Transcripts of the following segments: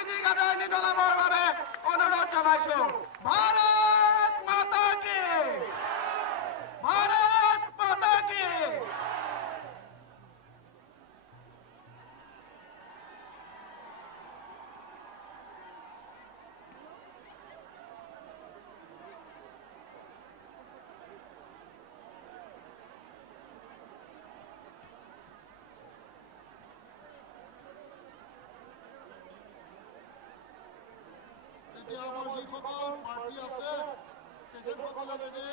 মোদীজীক আদৰণি জনাবৰ বাবে অনুৰোধ জনাইছো। ভাৰত মাতা কি, ভাৰত মাতা কি। এতিয়া আমাৰ যিসকল প্ৰাৰ্থী আছে তেখেতসকলে যদি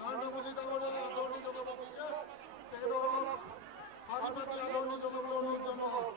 নৰেন্দ্ৰ মোদী ডাঙৰীয়াক আদৰণি জনাব খোজে তেখেতসকলক শাৰী পাতি আদৰণি জনাবলৈ অনুৰোধ জনোৱা হ'ল।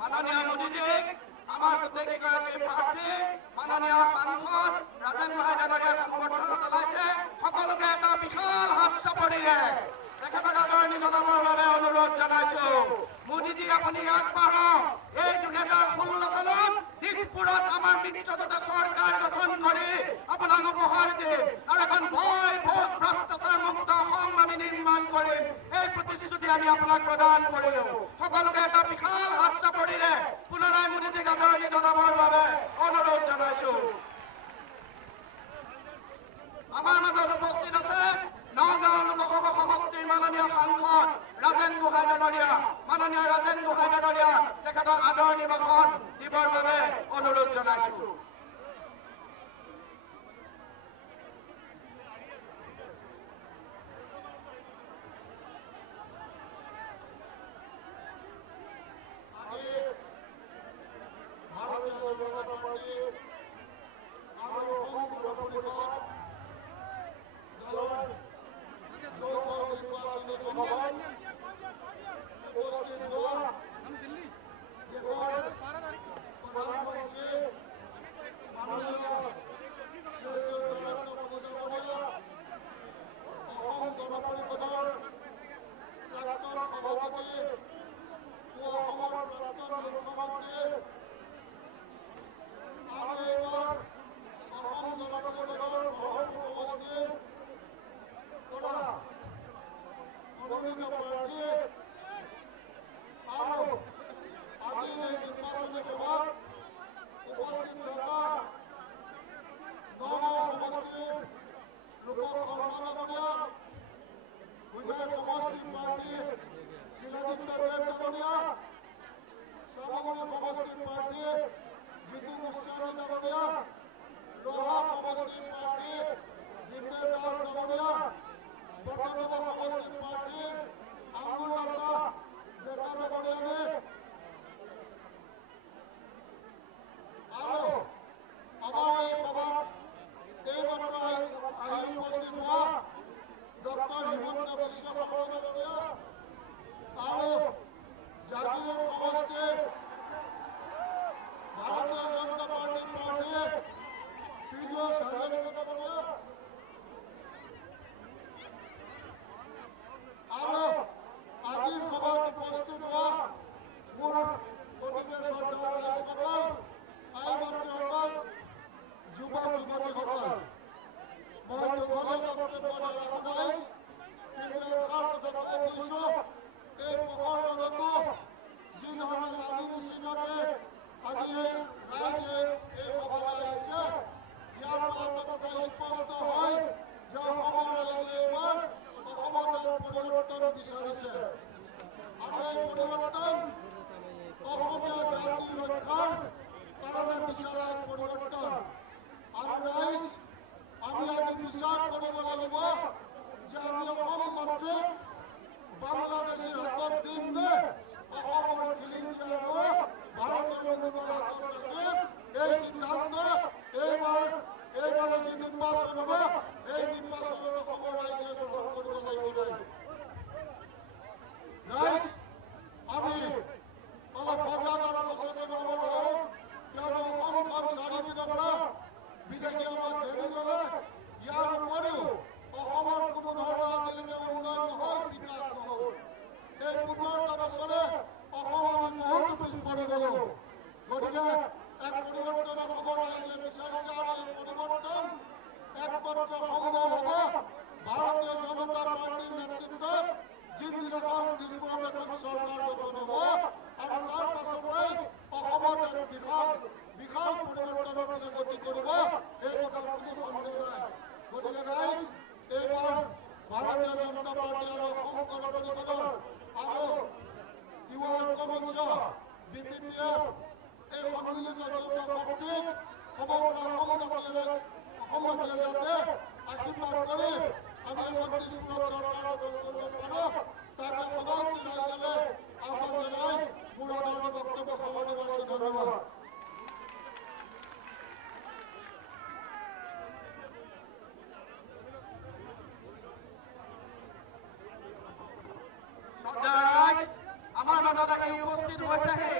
মাননীয় মোদীজী, আমাৰ গোটেইকেইগৰাকী প্ৰাৰ্থী মাননীয় সাংসদ ৰাজেন গোহাঁই ডাঙৰীয়াই সম্বৰ্ধনা জনাইছে। সকলোকে এটা বিশাল হাত চাপৰিৰে তেখেতক আদৰণি জনাবৰ বাবে অনুৰোধ জনাইছো। মোদীজী আপুনি আগবাঢ়ক। এই 2016 চনত দিছপুৰত আমাৰ মিত্ৰজোঁটে চৰকাৰ গঠন কৰি আপোনাক উপহাৰ দিয়ে আৰু এখন ভয় ভোট ভ্ৰষ্টাচাৰ মুক্ত অসম আমি নিৰ্মাণ কৰিম। এই প্ৰতিশ্ৰুতি আমি আপোনাক প্ৰদান কৰিলো। সকলোকে এটা বিশাল হাত চাপৰিৰে পুনৰাই মোদীজীক আদৰণি জনাবৰ বাবে অনুৰোধ জনাইছো। আমাৰ মাজত উপস্থিত আছে নগাঁও লোকসভা সমষ্টিৰ মাননীয় সাংসদ ৰাজেন গোহাঁই ডাঙৰীয়া। মাননীয় ৰাজেন গোহাঁই ডাঙৰীয়া তেখেতক আদৰণি ভাষণ দিবৰ বাবে অনুৰোধ জনাইছো। আজি অসমবাসীয়ে যাতে আশীর্বাদ করে আমি ছত্তিশগড় সরকার গঠন করব পারো তাকে সবাইকে রাইজলে আহ্বান জানাই মোৰ আদৰণীয় বক্তব্য সামৰণি মাৰিছো। ধন্যবাদ। আমাৰ মাজত আহি উপস্থিত হৈছেহি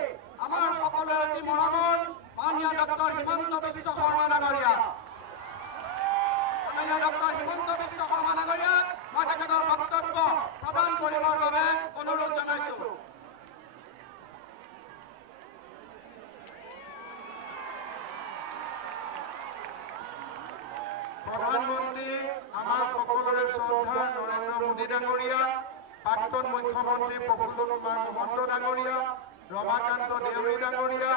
আমাৰ সকলোৰে অতি মৰমৰ মাননীয় ডক্টৰ হিমন্ত বিশ্ব শৰ্মা ডাঙৰীয়া। মাননীয় ডক্টৰ হিমন্ত বিশ্ব শৰ্মা ডাঙৰীয়াক মই তেখেতৰ বক্তব্য প্ৰদান কৰিবৰ বাবে অনুৰোধ জনাইছো। প্ৰধানমন্ত্ৰী আমাৰ সকলোৰে শ্ৰদ্ধা নৰেন্দ্ৰ মোদী ডাঙৰীয়া, প্ৰাক্তন মুখ্যমন্ত্ৰী প্ৰফুল্ল কুমাৰ মহন্ত ডাঙৰীয়া, ৰমাকান্ত দেউৰী ডাঙৰীয়া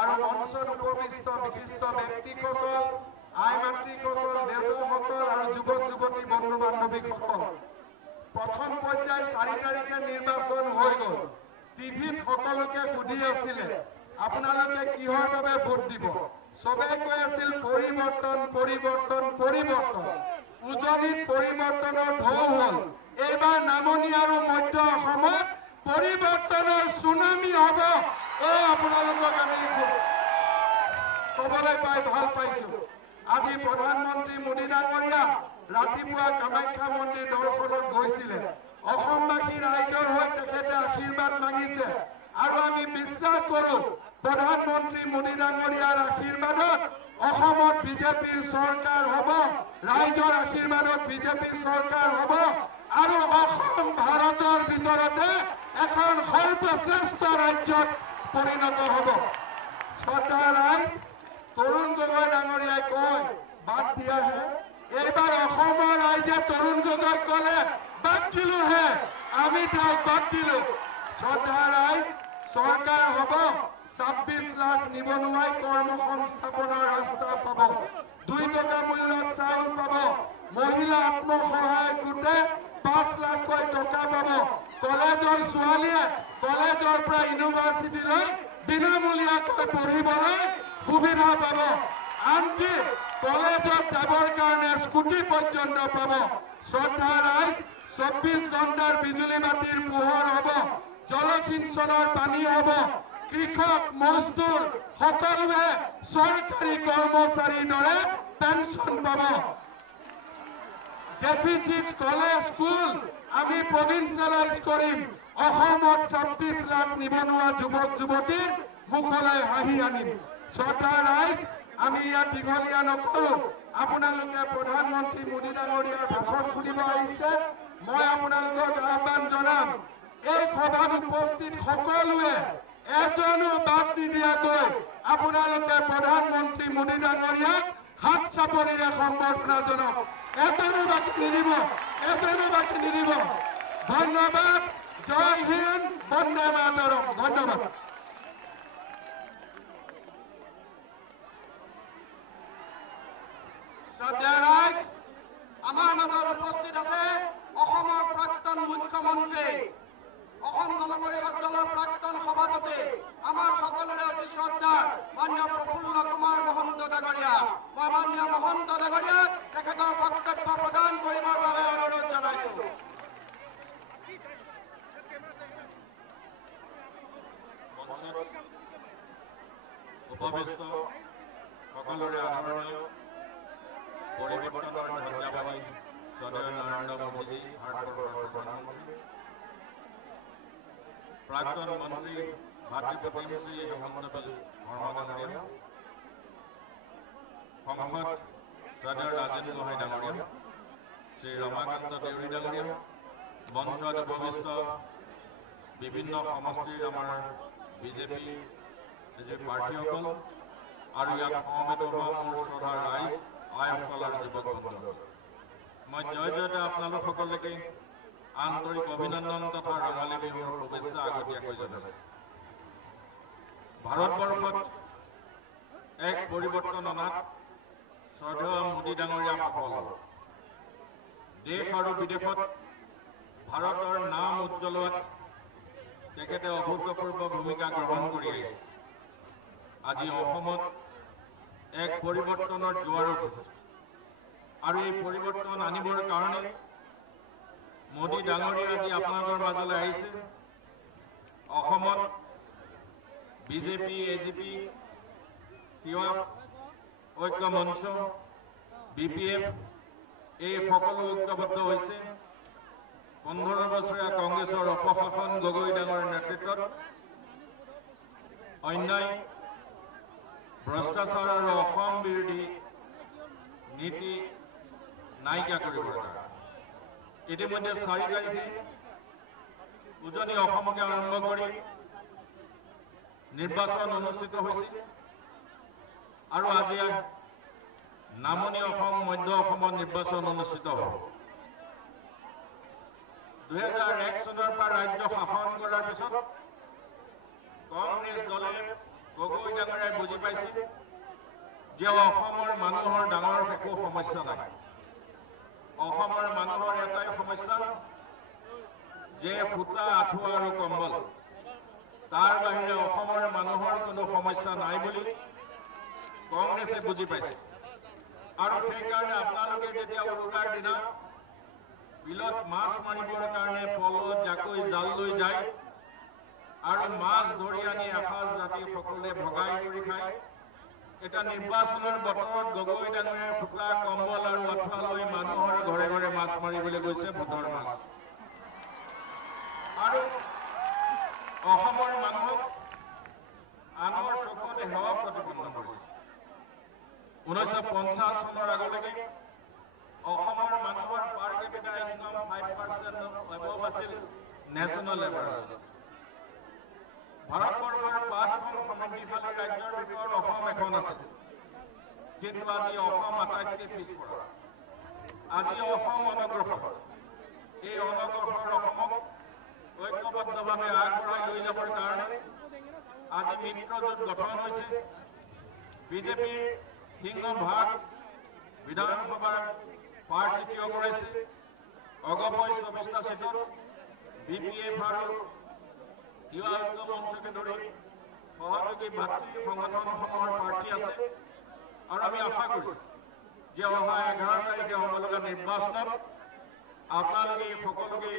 আৰু মঞ্চত উপবিষ্ট বিশিষ্ট ব্যক্তিসকল, আই মাতৃসকল, দেউতাসকল আৰু যুৱক যুৱতী বন্ধু বান্ধৱীসকল, প্ৰথম পৰ্যায় 4 তাৰিখে নিৰ্বাচন হৈ গ'ল। টিভিত সকলোকে সুধি আছিলে আপোনালোকে কিহৰ বাবে ভোট দিব। চবে কৈ আছিল পৰিৱৰ্তন পৰিৱৰ্তন পৰিৱৰ্তন। উজনিত পৰিৱৰ্তনৰ ঢৌ হ'ল। এইবাৰ নামনি আৰু মধ্য অসমত পৰিৱৰ্তনৰ চুনামি হ'ব। আপোনালোকক আমি ক'বলৈ পাই ভাল পাইছো। আজি প্ৰধানমন্ত্ৰী মোদী ডাঙৰীয়া ৰাতিপুৱা কামাখ্যা মন্দিৰ দৰ্শনত গৈছিলে। অসমবাসী ৰাইজৰ হৈ তেখেতে আশীৰ্বাদ মাগিছে আৰু আমি বিশ্বাস কৰোঁ প্ৰধানমন্ত্ৰী মোদী ডাঙৰীয়াৰ আশীৰ্বাদত অসমত বিজেপিৰ চৰকাৰ হ'ব, ৰাইজৰ আশীৰ্বাদত বিজেপিৰ চৰকাৰ হ'ব আৰু অসম ভাৰতৰ ভিতৰতে এখন সৰ্বশ্ৰেষ্ঠ ৰাজ্যত পৰিণত হ'ব। শ্ৰদ্ধা ৰাইজ, তৰুণ গগৈ ডাঙৰীয়াই কয় বাদ দিয়াহে। এইবাৰ অসমৰ ৰাইজে তৰুণ গগৈক ক'লে বাদ দিলোহে, আমি তেওঁক বাদ দিলো। শ্ৰদ্ধা ৰাইজ, চৰকাৰ হ'ব, 26 লাখ নিবনুৱাই কৰ্মসংস্থাপনৰ ৰাস্তা পাব, 2 টকা মূল্যত চাউল পাব, মহিলা আত্মসহায়ক গোটে 5 লাখকৈ টকা পাব, কলেজৰ ছোৱালীয়ে কলেজৰ পৰা ইউনিভাৰ্চিটিলৈ বিনামূলীয়াকৈ পঢ়িবলৈ সুবিধা পাব, আনকি কলেজত যাবৰ কাৰণে স্কুটি পৰ্যন্ত পাব। শ্ৰদ্ধা ৰাইজ, 24 ঘণ্টাৰ বিজুলী বাতিৰ পোহৰ হ'ব, জলসিঞ্চনৰ পানী হ'ব, কৃষক মজদুৰ সকলোৱে চৰকাৰী কৰ্মচাৰীৰ দৰে পেঞ্চন পাব। ডেফিচিট কলেজ স্কুল আমি প্ৰভিন্সিয়েলাইজ কৰিম। অসমত 26 লাখ নিবনুৱা যুৱক যুৱতীৰ মুখলৈ হাঁহি আনিম। শ্ৰদ্ধা ৰাইজ, আমি ইয়াত দীঘলীয়া নকৰোঁ। আপোনালোকে প্ৰধানমন্ত্ৰী মোদী ডাঙৰীয়াৰ ভাষণ শুনিব আহিছে। মই আপোনালোকক আহ্বান জনাম, এই সভাত উপস্থিত সকলোৱে এজনো বাদ নিদিয়াকৈ আপোনালোকে প্ৰধানমন্ত্ৰী মোদী ডাঙৰীয়াক হাত চাপৰিৰে সম্বৰ্ধনা জনাওক। এজনো বাকী নিদিব, এজনো বাকী নিদিব। ধন্যবাদ। জয় হিন্দ, বন্দে মাতৰম। ধন্যবাদ। শ্ৰদ্ধা ৰাইজ, আমাৰ মাজত উপস্থিত আছে অসমৰ প্ৰাক্তন মুখ্যমন্ত্ৰী, অসম গণ পৰিষদ দলৰ প্ৰাক্তন সভাপতি, আমাৰ সকলোৰে অতি শ্ৰদ্ধাৰ মাননীয় প্ৰফুল্ল কুমাৰ মহন্ত ডাঙৰীয়া। মই মাননীয় মহন্ত ডাঙৰীয়াক তেখেতৰ বক্তব্য প্ৰদান কৰিবৰ বাবে অনুৰোধ জনাইছো। উপবিষ্ট সকলোৰে আদৰণীয় পৰিৱৰ্তনৰ ধ্বজাবাহী শ্ৰদ্ধেয় নৰেন্দ্ৰ মোদী, ভাৰতবৰ্ষৰ প্ৰধানমন্ত্ৰী, প্ৰাক্তন মন্ত্ৰী ভাতৃপ্ৰতিম শ্ৰী হিমন্ত শৰ্মা ডাঙৰীয়া, সংসদ শ্ৰদ্ধেয় ৰাজেন্দ্ৰ গোহাঁই ডাঙৰীয়া, শ্ৰী ৰমাকান্ত দেউৰী ডাঙৰীয়া, মঞ্চত উপবিষ্ট বিভিন্ন সমষ্টিৰ আমাৰ বিজেপি প্ৰাৰ্থীসকল আৰু ইয়াত সমবেত হোৱা মোৰ শ্ৰদ্ধা ৰাইজ, আইসকল আৰু যুৱক বন্ধু, মই জয় জয়তে আপোনালোক সকলোকে আন্তৰিক অভিনন্দন তথা ৰঙালী বিহুৰ শুভেচ্ছা আগতীয়াকৈ জনাইছো। ভাৰতবৰ্ষত এক পৰিৱৰ্তন অনাত শ্ৰদ্ধেয় মোদী ডাঙৰীয়া সফল হ'ল। দেশ আৰু বিদেশত ভাৰতৰ নাম উজ্জ্বলোৱাত তেখেতে অভূতপূৰ্ব ভূমিকা গ্ৰহণ কৰি আহিছে। আজি অসমত এক পৰিৱৰ্তনৰ জোৱাৰ উঠিছে আৰু এই পৰিৱৰ্তন আনিবৰ কাৰণে মোদী ডাঙৰীয়া আজি আপোনালোকৰ মাজলৈ আহিছে। অসমত বিজেপি, এজিপি, তিৱা ঐক্য মঞ্চ, BPF এই সকলো ঐক্যবদ্ধ হৈছে 15 বছৰীয়া কংগ্ৰেছৰ অপশাসন গগৈ ডাঙৰীয়াৰ নেতৃত্বত অন্যায়, ভ্ৰষ্টাচাৰ আৰু অসম বিৰোধী নীতি নাইকিয়া কৰিবৰ কাৰণে ইতিমধ্যে 4 তাৰিখে উজনি অসমকে আৰম্ভ কৰি নিৰ্বাচন অনুষ্ঠিত হৈছিল আৰু আজি নামনি অসম, মধ্য অসমত নিৰ্বাচন অনুষ্ঠিত হ'ব। 2001 চনৰ পৰা ৰাজ্য শাসন কৰাৰ পিছত কংগ্ৰেছ দলে গগৈ ডাঙৰীয়াই বুজি পাইছিল যে অসমৰ মানুহৰ ডাঙৰ একো সমস্যা নাই। অসমৰ মানুহৰ এটাই সমস্যা যে সূতা, আঁঠুৱা আৰু কম্বল। তাৰ বাহিৰে অসমৰ মানুহৰ কোনো সমস্যা নাই বুলি কংগ্ৰেছে বুজি পাইছে আৰু সেইকাৰণে আপোনালোকে যেতিয়া উৰুকাৰ দিনা বিলত মাছ মাৰিবৰ কাৰণে পল, জাকৈ, জাল লৈ যায় আৰু মাছ ধৰি আনি এসাঁজ ৰাতি সকলোৱে ভগাই কৰি খায়, এটা নিৰ্বাচনৰ বতৰত গগৈ ডাঙৰীয়াৰ সূতা, কম্বল আৰু আঁঠুৱা লৈ মানুহৰ ঘৰে ঘৰে মাছ মাৰিবলৈ গৈছে, ভোটৰ মাছ। আৰু অসমৰ মানুহক আনৰ চকুত সেৱা প্ৰতিপন্ন কৰিছে। 1950 চনৰ আগলৈকে অসমৰ মানুহৰ পাৰ কেপিটা ইনকাম 5% এবভ আছিল নেশ্যনেল এভাৰেজ। ভাৰতবৰ্ষৰ 5খন সমৃদ্ধিশালী ৰাজ্যৰ ভিতৰত অসম এখন আছিল, কিন্তু আজি অসম আটাইতকৈ পিছপৰা। আজি অসম অনগ্ৰসৰ। এই অনগ্ৰসৰ অসমক ঐক্যবদ্ধভাৱে আগবঢ়াই লৈ যাবৰ কাৰণে আজি মিত্ৰজোঁট গঠন হৈছে। বিজেপিৰ সিংহভাগ বিধানসভাৰ প্ৰাৰ্থী থিয় কৰাইছে। অগপই 24টা সিটত BPF আৰু তিৱা ঐক্য মঞ্চকে ধৰি সহযোগী ভাতৃ সংগঠনসমূহৰ প্ৰাৰ্থী আছে আৰু আমি আশা কৰিছোঁ যে অহা 11 তাৰিখে হ'বলগা নিৰ্বাচনত আপোনালোকে সকলোকে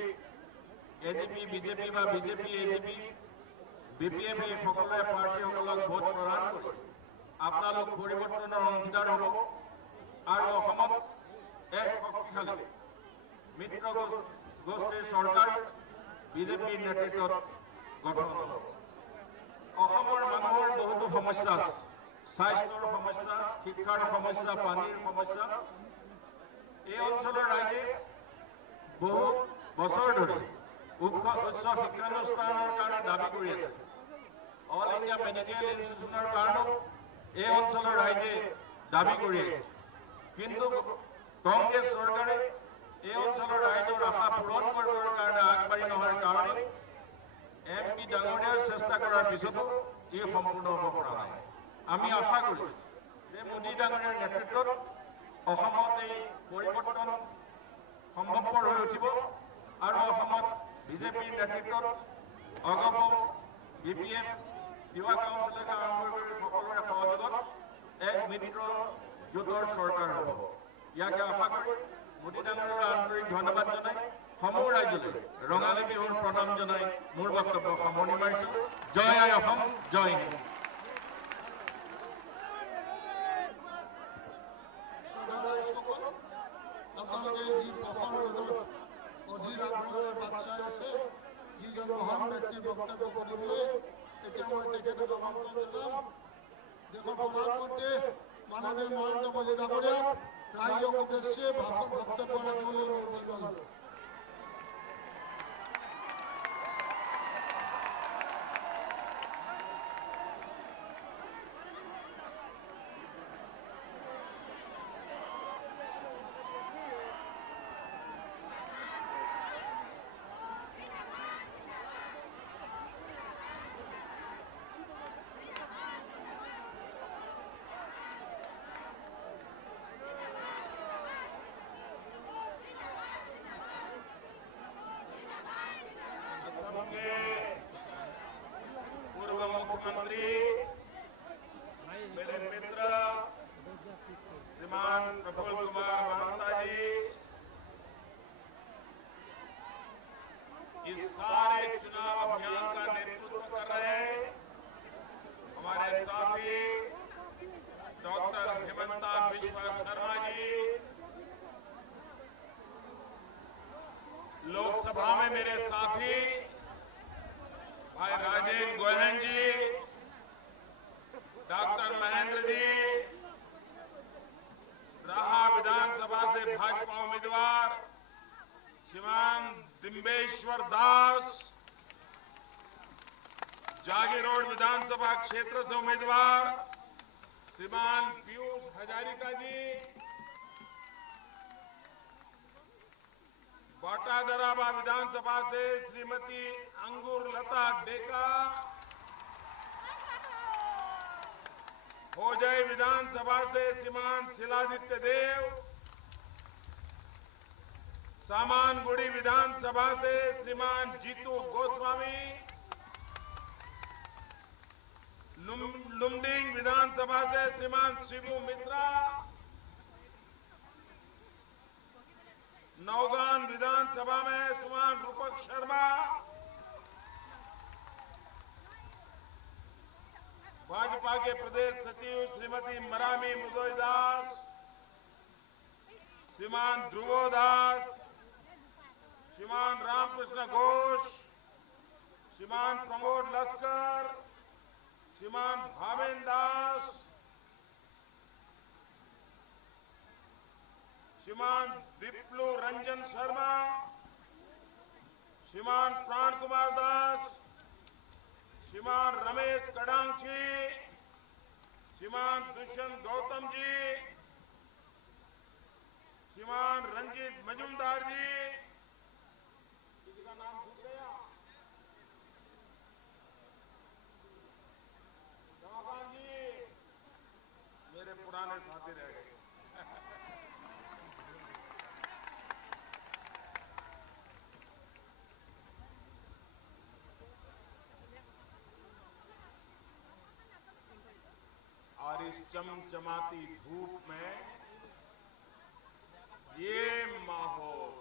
AGP, BJP বা BJP, AGP, BPF এই সকলোৱে প্ৰাৰ্থীসকলক ভোট প্ৰদান কৰি আপোনালোক পৰিৱৰ্তনৰ অংশীদাৰ হ'ব আৰু অসমত এক শক্তিশালী মিত্ৰ গোষ্ঠীৰ চৰকাৰ বিজেপিৰ নেতৃত্বত গঠন হ'ব। অসমৰ মানুহৰ বহুতো সমস্যা আছে। স্বাস্থ্যৰ সমস্যা, শিক্ষাৰ সমস্যা, পানীৰ সমস্যা। এই অঞ্চলৰ ৰাইজে বহু বছৰ ধৰি উচ্চ শিক্ষানুষ্ঠানৰ কাৰণে দাবী কৰি আছে। অল ইণ্ডিয়া মেডিকেল ইনষ্টিটিউচনৰ কাৰণেও এই অঞ্চলৰ ৰাইজে দাবী কৰি আছে, কিন্তু কংগ্ৰেছ চৰকাৰে এই অঞ্চলৰ ৰাইজৰ আশা পূৰণ কৰিবৰ কাৰণে আগবাঢ়ি নোহোৱাৰ কাৰণে MP ডাঙৰীয়াই চেষ্টা কৰাৰ পিছতো ই সম্পূৰ্ণ হ'ব পৰা নাই। আমি আশা কৰিছোঁ যে মোদী ডাঙৰীয়াৰ নেতৃত্বত অসমত এই পৰিৱৰ্তন সম্ভৱপৰ হৈ উঠিব আৰু অসমত বিজেপিৰ নেতৃত্বত অগপ, BPF, তিৱা কাউন্সিলকে আৰম্ভ কৰি সকলোৰে সহযোগত এক মিত্ৰ জোঁটৰ চৰকাৰ হ'ব। ইয়াকে আশা কৰি মোদী ডাঙৰীয়াৰ আন্তৰিক ধন্যবাদ জনাই সমূহ ৰাইজলৈ ৰঙালী বিহুৰ প্ৰণাম জনাই মোৰ বক্তব্য সামৰণি মাৰিছোঁ। জয় আই অসম, জয় হিন্দ। আপোনালোকে যি প্ৰখৰ ৰ'দত অধীৰ আগ্ৰহেৰে বাট চাই আছে যিজন মহান ব্যক্তিৰ বক্তব্য শুনিবলৈ, এতিয়া মই তেখেতক আমন্ত্ৰণ জনাম। দেশৰ প্ৰধানমন্ত্ৰী মাননীয় নৰেন্দ্ৰ মোদী ডাঙৰীয়াক ৰাইজক উদ্দেশ্যে বক্তব্য ৰাখিবলৈ অনুৰোধ জনালোঁ। मेरे साथी भाई राजेश गोयन जी, डॉक्टर महेंद्र जी, राहा विधानसभा से भाजपा उम्मीदवार श्रीमान दिम्बेश्वर दास, जागी रोड विधानसभा क्षेत्र से उम्मीदवार श्रीमान पीयूष हजारिका जी, बाटादराबा विधानसभा से श्रीमती अंगूर लता डेका, होजई विधानसभा से श्रीमान शिलादित्य देव, सामानगुड़ी विधानसभा से श्रीमान जीतू गोस्वामी, लुमडिंग विधानसभा से श्रीमान शिबू मिश्रा, नौगान विधानसभा में श्रीमान रूपक शर्मा, भाजपा के प्रदेश सचिव श्रीमती मरामी मुदोई दास, श्रीमान ध्रुवो दास, श्रीमान रामकृष्ण घोष, श्रीमान प्रमोद लस्कर, श्रीमान भावेन दास, श्रीमान विप्लू रंजन शर्मा, श्रीमान प्राण कुमार दास, श्रीमान रमेश कडांची, श्रीमान दुष्यंत गौतम जी, श्रीमान रंजीत मजूमदार जी, किसी का नाम भूल गया, नौगान जी, मेरे पुराने साथी रह गए। और इस चमचमाती धूप में ये माहौल,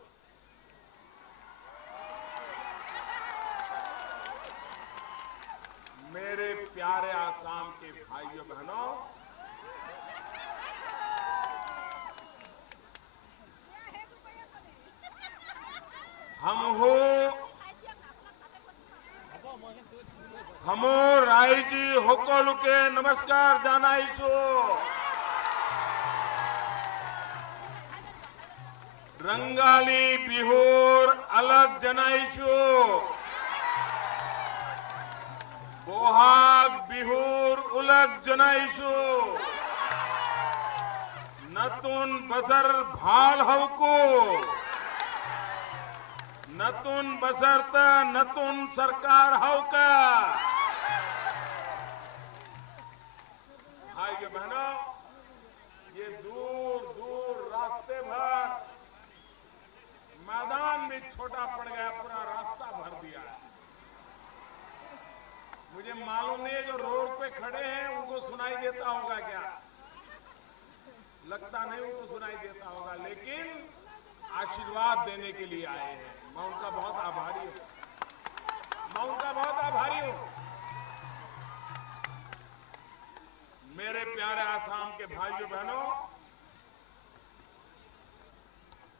मेरे प्यारे आसाम के भाइयों बहनों, हमो रायजी होकोलुके नमस्कार जानाइसु, रंगाली बिहुर अलग जनाइसु, बोहाग बिहुर उलग जनाइसु, नतुन बसर भाल हवको, नतुन बसरत नतुन सरकार हवका। भाइयों बहनों, ये दूर दूर रास्ते भर मैदान भी छोटा पड़ गया, पूरा रास्ता भर दिया है। मुझे मालूम नहीं है जो रोड पे खड़े हैं उनको सुनाई देता होगा क्या, लगता नहीं उनको सुनाई देता होगा, लेकिन आशीर्वाद देने के लिए आए हैं। मैं उनका बहुत आभारी हूं, मैं उनका बहुत आभारी हूं। मेरे प्यारे आसाम के भाइयों बहनों,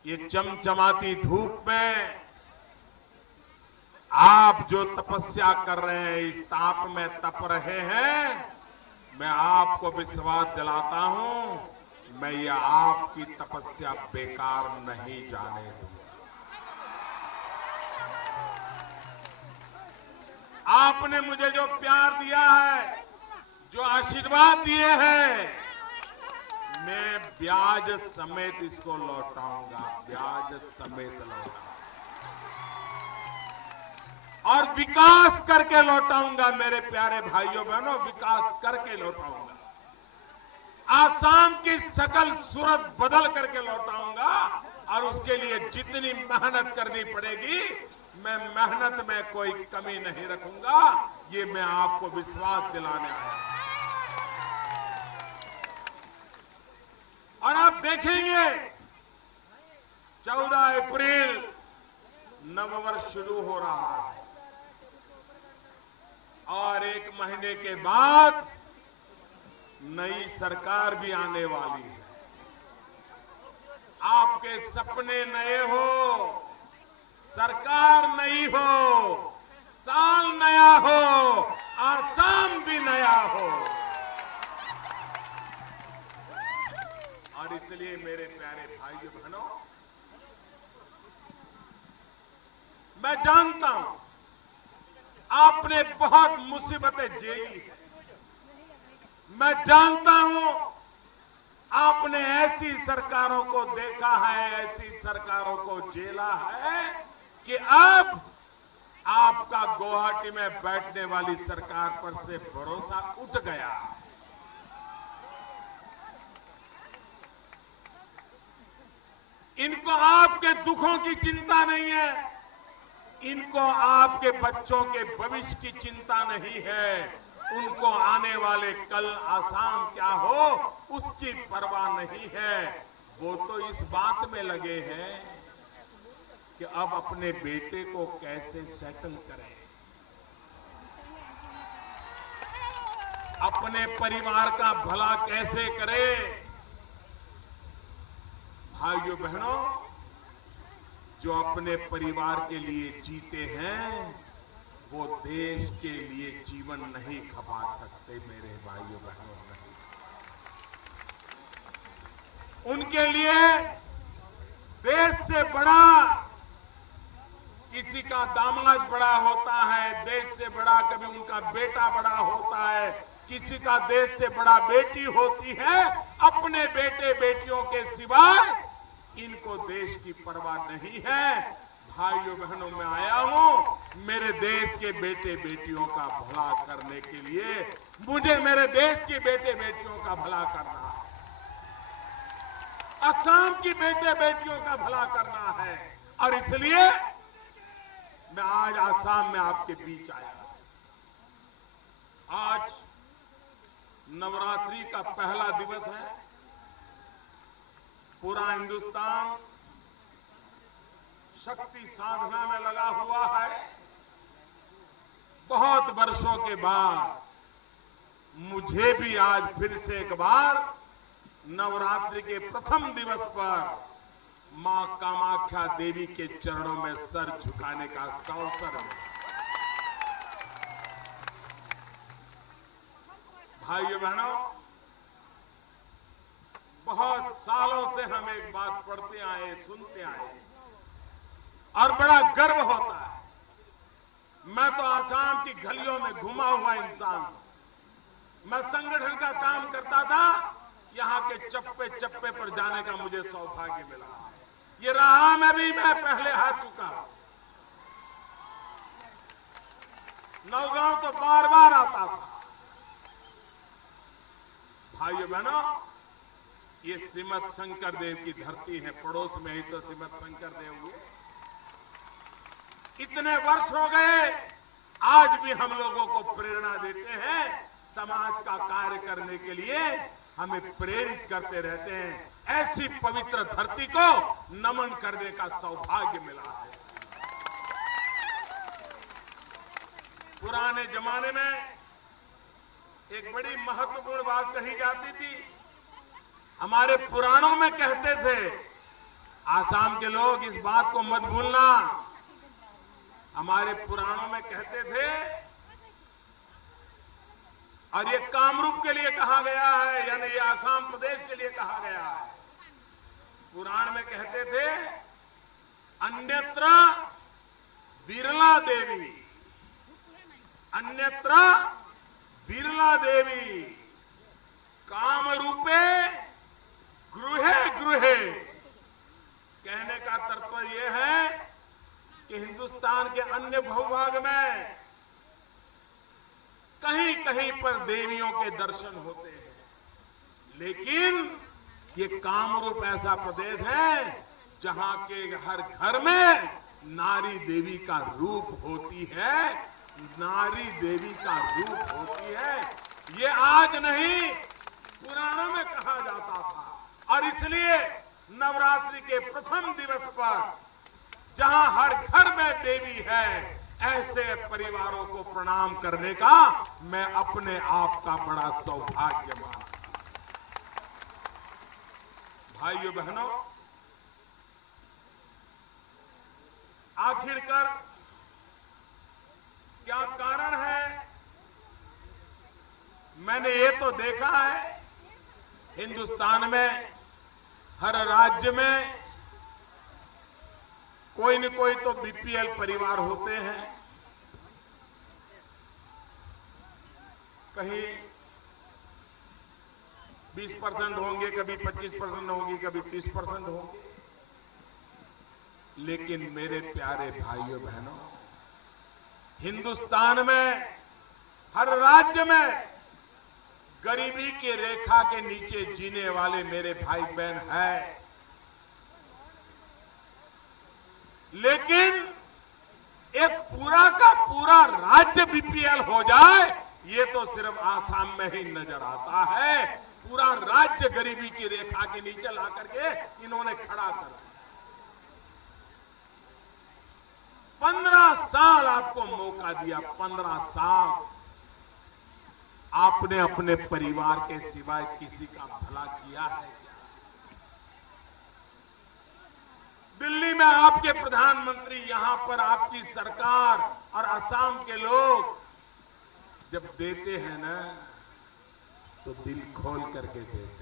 ये चमचमाती धूप में आप जो तपस्या कर रहे हैं, इस ताप में तप रहे हैं, मैं आपको विश्वास दिलाता हूं, मैं ये आपकी तपस्या बेकार नहीं जाने दूंगा। आपने मुझे जो प्यार दिया है, जो आशीर्वाद दिए हैं, मैं ब्याज समेत इसको लौटाऊंगा, ब्याज समेत लौटाऊंगा और विकास करके लौटाऊंगा। मेरे प्यारे भाइयों बहनों, विकास करके लौटाऊंगा। आसाम की सकल सूरत बदल करके लौटाऊंगा और उसके लिए जितनी मेहनत करनी पड़ेगी, मैं मेहनत में कोई कमी नहीं रखूंगा। ये मैं आपको विश्वास दिलाने आया हूं। और आप देखेंगे 14 अप्रैल नववर्ष शुरू हो रहा है और 1 महीने के बाद नई सरकार भी आने वाली है। आपके सपने नए हो, सरकार नई हो, साल नया हो, आसाम भी नया हो। और इसलिए मेरे प्यारे भाइयों बहनों, मैं जानता हूं आपने बहुत मुसीबतें झेली है। मैं जानता हूं आपने ऐसी सरकारों को देखा है, ऐसी सरकारों को झेला है कि अब आपका गुवाहाटी में बैठने वाली सरकार पर से भरोसा उठ गया है। इनको आपके दुखों की चिंता नहीं है, इनको आपके बच्चों के भविष्य की चिंता नहीं है, उनको आने वाले कल आसाम क्या हो उसकी परवाह नहीं है। वो तो इस बात में लगे हैं कि अब अपने बेटे को कैसे सेटल करें, अपने परिवार का भला कैसे करें। भाइयों बहनों, जो अपने परिवार के लिए जीते हैं वो देश के लिए जीवन नहीं खपा सकते मेरे भाइयों बहनों। उनके लिए देश से बड़ा किसी का दामाद बड़ा होता है, देश से बड़ा कभी उनका बेटा बड़ा होता है, किसी का देश से बड़ा बेटी होती है। अपने बेटे बेटियों के सिवाय इनको देश की परवाह नहीं है। भाइयों बहनों, मैं आया हूं मेरे देश के बेटे बेटियों का भला करने के लिए। मुझे मेरे देश के बेटे बेटियों का भला करना है, असम की बेटे बेटियों का भला करना है। और इसलिए मैं आज आसाम में आपके बीच आया। आज नवरात्रि का पहला दिवस है। पूरा हिंदुस्तान शक्ति साधना में लगा हुआ है। बहुत वर्षों के बाद मुझे भी आज फिर से एक बार नवरात्रि के प्रथम दिवस पर मां कामाख्या देवी के चरणों में सर झुकाने का अवसर मिला। भाइयों बहनों, बहुत सालों से हम एक बात पढ़ते आए, सुनते आए और बड़ा गर्व होता है। मैं तो आसाम की गलियों में घुमा हुआ इंसान हूं। मैं संगठन का काम करता था, यहां के चप्पे चप्पे पर जाने का मुझे सौभाग्य मिला। ये राह में भी मैं पहले आ चुका। नौगांव तो बार बार आता था। भाइयों बहनों, ये श्रीमद शंकर देव की धरती है। पड़ोस में ही तो श्रीमद शंकर देव हुए। इतने वर्ष हो गए, आज भी हम लोगों को प्रेरणा देते हैं, समाज का कार्य करने के लिए हमें प्रेरित करते रहते हैं। ऐसी पवित्र धरती को नमन करने का सौभाग्य मिला है। पुराने जमाने में एक बड़ी महत्वपूर्ण बात कही जाती थी। हमारे पुराणों में कहते थे, आसाम के लोग इस बात को मत भूलना, हमारे पुराणों में कहते थे, और ये कामरूप के लिए कहा गया है, यानी ये आसाम प्रदेश के लिए कहा गया है। पुराण में कहते थे, अन्यत्र बिरला देवी, अन्यत्र बिरला देवी कामरूपे गृहे गृहे। कहने का तात्पर्य यह है कि हिंदुस्तान के अन्य भूभाग में कहीं कहीं पर देवियों के दर्शन होते हैं, लेकिन ये कामरूप ऐसा प्रदेश है जहां के हर घर में नारी देवी का रूप होती है, नारी देवी का रूप होती है। ये आज नहीं, पुराणों में कहा जाता था। और इसलिए नवरात्रि के प्रथम दिवस पर जहां हर घर में देवी है, ऐसे परिवारों को प्रणाम करने का मैं अपने आप का बड़ा सौभाग्य मानता हूं। भाइयों बहनों, आखिरकार क्या कारण है? मैंने ये तो देखा है हिंदुस्तान में हर राज्य में कोई न कोई तो बीपीएल परिवार होते हैं। कहीं 20% होंगे, कभी 25% होंगी, कभी 30% होंगे। लेकिन मेरे प्यारे भाइयों बहनों, हिंदुस्तान में हर राज्य में गरीबी की रेखा के नीचे जीने वाले मेरे भाई बहन हैं। लेकिन एक पूरा का पूरा राज्य बीपीएल हो जाए, ये तो सिर्फ आसाम में ही नजर आता है। पूरा राज्य गरीबी की रेखा के नीचे ला करके इन्होंने खड़ा कर दिया। 15 साल आपको मौका दिया, 15 साल आपने अपने परिवार के सिवाय किसी का भला किया है क्या? दिल्ली में आपके प्रधानमंत्री, यहां पर आपकी सरकार और असम के लोग जब देते हैं ना, तो दिल खोल करके देते हैं।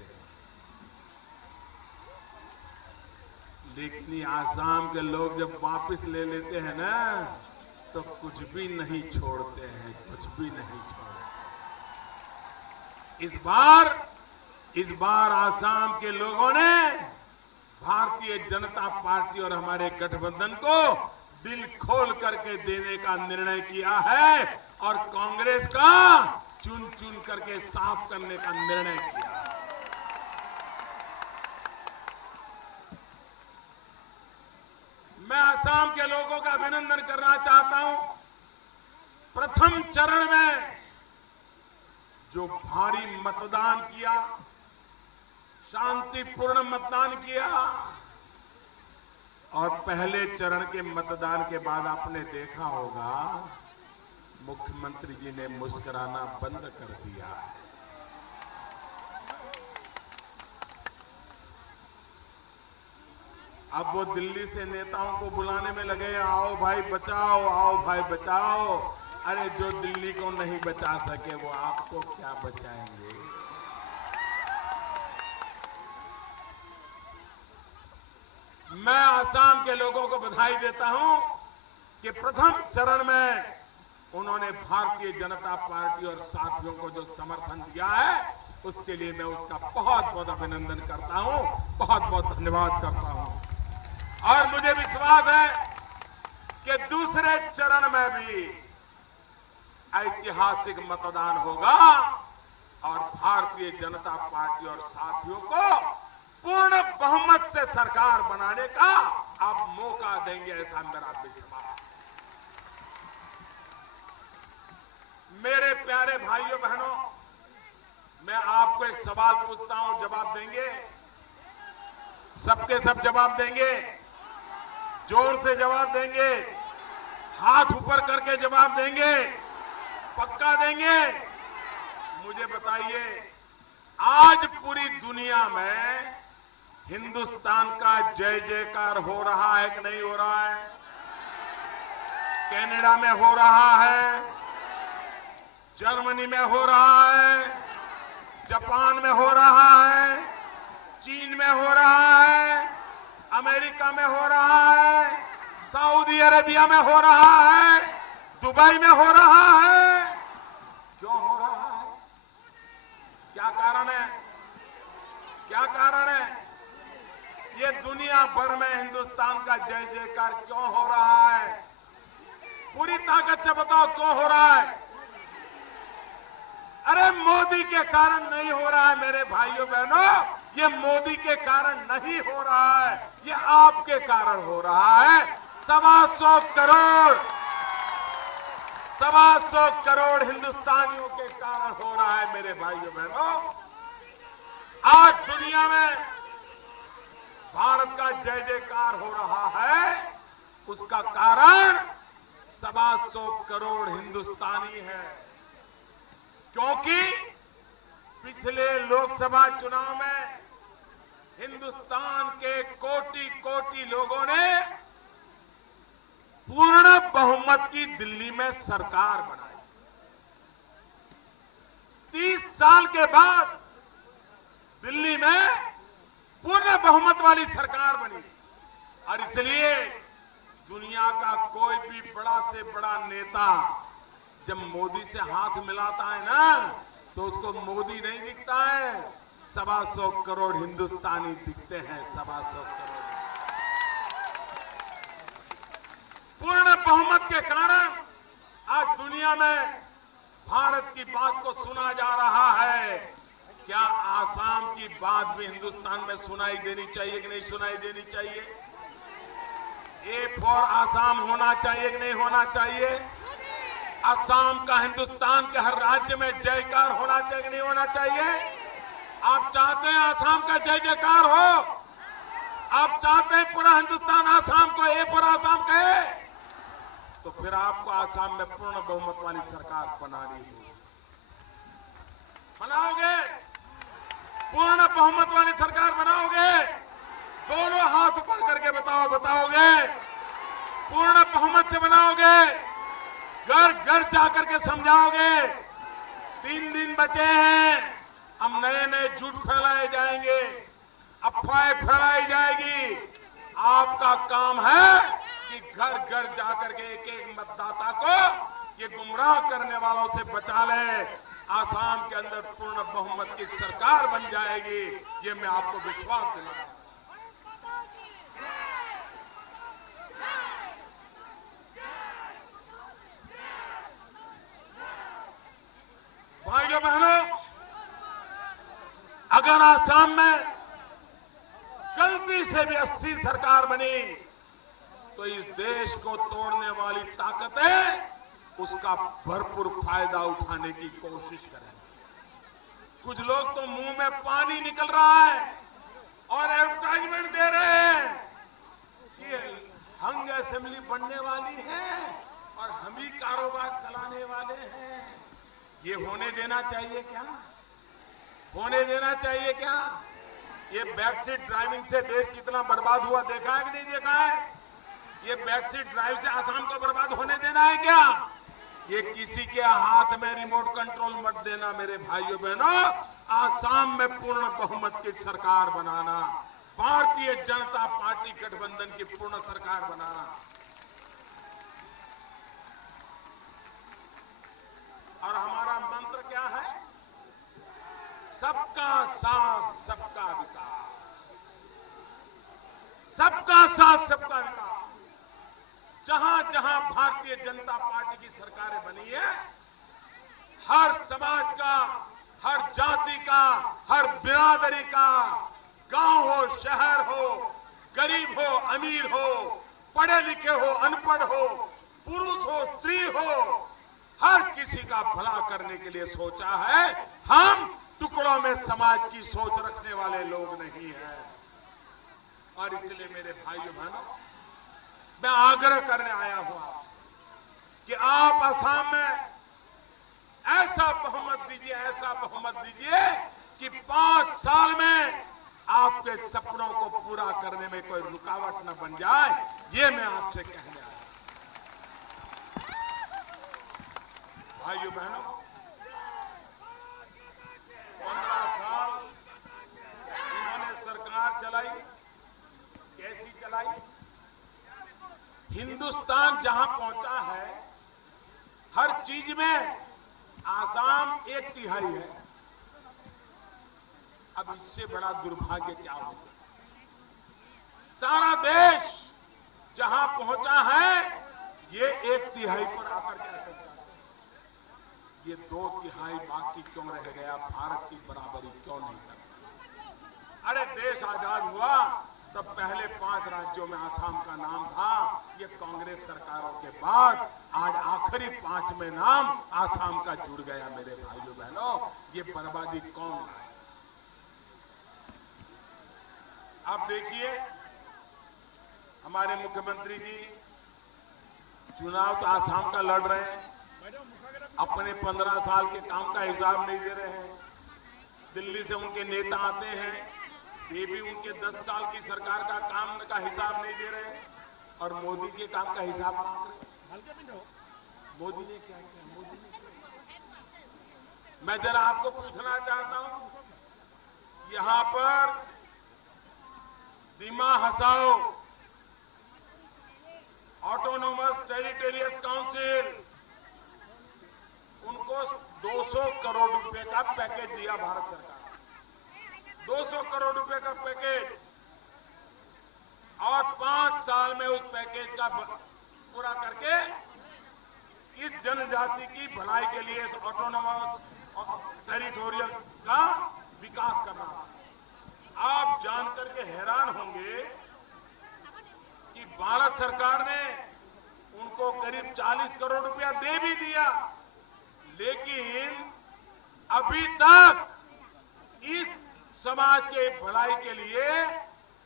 लेकिन ये आसाम के लोग जब वापस ले लेते हैं ना, तो कुछ भी नहीं छोड़ते हैं, कुछ भी नहीं छोड़ते। इस बार आसाम के लोगों ने भारतीय जनता पार्टी और हमारे गठबंधन को दिल खोल करके देने का निर्णय किया है और कांग्रेस का चुन चुन करके साफ करने का निर्णय किया है। मैं असम के लोगों का अभिनंदन करना चाहता हूं। प्रथम चरण में जो भारी मतदान किया, शांतिपूर्ण मतदान किया, और पहले चरण के मतदान के बाद आपने देखा होगा मुख्यमंत्री जी ने मुस्कुराना बंद कर दिया है। अब वो दिल्ली से नेताओं को बुलाने में लगे, आओ भाई बचाओ, आओ भाई बचाओ। अरे जो दिल्ली को नहीं बचा सके वो आपको क्या बचाएंगे? मैं आसाम के लोगों को बधाई देता हूं कि प्रथम चरण में उन्होंने भारतीय जनता पार्टी और साथियों को जो समर्थन दिया है, उसके लिए मैं उसका बहुत बहुत अभिनंदन करता हूं, बहुत बहुत धन्यवाद करता हूं। और मुझे विश्वास है कि दूसरे चरण में भी ऐतिहासिक मतदान होगा और भारतीय जनता पार्टी और साथियों को पूर्ण बहुमत से सरकार बनाने का आप मौका देंगे, ऐसा मेरा विश्वास। मेरे प्यारे भाइयों बहनों, मैं आपको एक सवाल पूछता हूं, जवाब देंगे? सबके सब जवाब देंगे? जोर से जवाब देंगे? हाथ ऊपर करके जवाब देंगे? पक्का देंगे? मुझे बताइए, आज पूरी दुनिया में हिंदुस्तान का जय जयकार हो रहा है कि नहीं हो रहा है? कनाडा में हो रहा है, जर्मनी में हो रहा है, जापान में हो रहा है, चीन में हो रहा है, अमेरिका में हो रहा है, सऊदी अरेबिया में हो रहा है, दुबई में हो रहा है। क्यों हो रहा है? क्या कारण है? क्या कारण है? ये दुनिया भर में हिंदुस्तान का जय जयकार क्यों हो रहा है? पूरी ताकत से बताओ क्यों हो रहा है? अरे मोदी के कारण नहीं हो रहा है मेरे भाइयों बहनों, ये मोदी के कारण नहीं हो रहा है, ये आपके कारण हो रहा है। 125 करोड़ हिंदुस्तानियों के कारण हो रहा है मेरे भाइयों बहनों। आज दुनिया में भारत का जय जयकार हो रहा है, उसका कारण 125 करोड़ हिंदुस्तानी है। क्योंकि पिछले लोकसभा चुनाव में हिंदुस्तान के कोटि कोटि लोगों ने पूर्ण बहुमत की दिल्ली में सरकार बनाई। 30 साल के बाद दिल्ली में पूर्ण बहुमत वाली सरकार बनी और इसलिए दुनिया का कोई भी बड़ा से बड़ा नेता जब मोदी से हाथ मिलाता है ना तो उसको मोदी नहीं दिखता है, 125 करोड़ हिंदुस्तानी दिखते हैं। 125 करोड़ पूर्ण बहुमत के कारण आज दुनिया में भारत की बात को सुना जा रहा है। क्या आसाम की बात भी हिंदुस्तान में सुनाई देनी चाहिए कि नहीं सुनाई देनी चाहिए? ए फॉर आसाम होना चाहिए कि नहीं होना चाहिए? आसाम का हिंदुस्तान के हर राज्य में जयकार होना चाहिए कि नहीं होना चाहिए? आप चाहते हैं आसाम का जय जयकार हो? आप चाहते हैं पूरा हिंदुस्तान आसाम को ए फॉर आसाम कहे? तो फिर आपको आसाम में पूर्ण बहुमत वाली सरकार बनानी होगी। बनाओगे? पूर्ण बहुमत वाली सरकार बनाओगे? दोनों हाथ ऊपर करके बताओगे? पूर्ण बहुमत से बनाओगे? घर घर जाकर के समझाओगे? 3 दिन बचे हैं, अब नए नए झूठ फैलाए जाएंगे, अफवाहें फैलाई जाएगी। आपका काम है कि घर घर जाकर के एक एक मतदाता को ये गुमराह करने वालों से बचा ले। आसाम के अंदर पूर्ण बहुमत की सरकार बन जाएगी, ये मैं आपको विश्वास दिलाता हूं। भाइयों बहनों, अगर आसाम में गलती से भी अस्थिर सरकार बनी तो इस देश को तोड़ने वाली ताकतें उसका भरपूर फायदा उठाने की कोशिश करें। कुछ लोग तो मुंह में पानी निकल रहा है और एडवर्टाइजमेंट दे रहे हैं कि हंग असेंबली बनने वाली है और हम ही कारोबार चलाने वाले हैं। ये होने देना चाहिए क्या? होने देना चाहिए क्या? ये बैकसीट ड्राइविंग से देश कितना बर्बाद हुआ देखा है कि नहीं देखा है? ये बैकसीट ड्राइव से आसाम को बर्बाद होने देना है क्या? ये किसी के हाथ में रिमोट कंट्रोल मत देना मेरे भाइयों बहनों। आसाम में पूर्ण बहुमत की सरकार बनाना, भारतीय जनता पार्टी गठबंधन की पूर्ण सरकार बनाना। और हमारा मंत्र क्या है? सबका साथ सबका विकास। सबका साथ सबका विकास। जहां जहां भारतीय जनता पार्टी की सरकारें बनी है, हर समाज का, हर जाति का, हर बिरादरी का, गांव हो शहर हो, गरीब हो अमीर हो, पढ़े लिखे हो अनपढ़ हो, पुरुष हो स्त्री हो, हर किसी का भला करने के लिए सोचा है। हम टुकड़ों में समाज की सोच रखने वाले लोग नहीं हैं। और इसलिए मेरे भाइयों बहनों, मैं आग्रह करने आया हूं आपसे कि आप असम में ऐसा बहुमत दीजिए कि 5 साल में आपके सपनों को पूरा करने में कोई रुकावट न बन जाए। ये मैं आपसे कहने आया हूं। भाइयों बहनों, 15 साल इन्होंने सरकार चलाई। कैसी चलाई? हिंदुस्तान जहां पहुंचा है, हर चीज में आसाम 1/3 है। अब इससे बड़ा दुर्भाग्य क्या हो सकता? सारा देश जहां पहुंचा है, ये 1/3 पर आकर के अटक जाता है। ये 2/3 बाकी क्यों रह गया? भारत की बराबरी क्यों नहीं करता? अरे देश आजाद हुआ तब पहले 5 राज्यों में आसाम का नाम था। ये कांग्रेस सरकारों के बाद आज आखिरी 5 में नाम आसाम का जुड़ गया। मेरे भाइयों बहनों, ये बर्बादी कौन लाए? आप देखिए, हमारे मुख्यमंत्री जी चुनाव तो आसाम का लड़ रहे हैं, अपने 15 साल के काम का हिसाब नहीं दे रहे हैं। दिल्ली से उनके नेता आते हैं, ये भी उनके 10 साल की सरकार का काम का हिसाब नहीं दे रहे। और मोदी के काम का हिसाब मांग रहे। मोदी ने क्या किया? मोदी ने क्या किया? मैं जरा आपको पूछना चाहता हूं, यहां पर दिमा हसाओ ऑटोनोमस टेरिटोरियल काउंसिल, उनको 200 करोड़ रुपए का पैकेज दिया भारत सरकार, 200 करोड़ रुपए का पैकेज, और 5 साल में उस पैकेज का पूरा करके इस जनजाति की भलाई के लिए इस ऑटोनोमस टेरिटोरियल का विकास करना। आप जानकर के हैरान होंगे कि भारत सरकार ने उनको करीब 40 करोड़ रुपया दे भी दिया, लेकिन अभी तक इस समाज के भलाई के लिए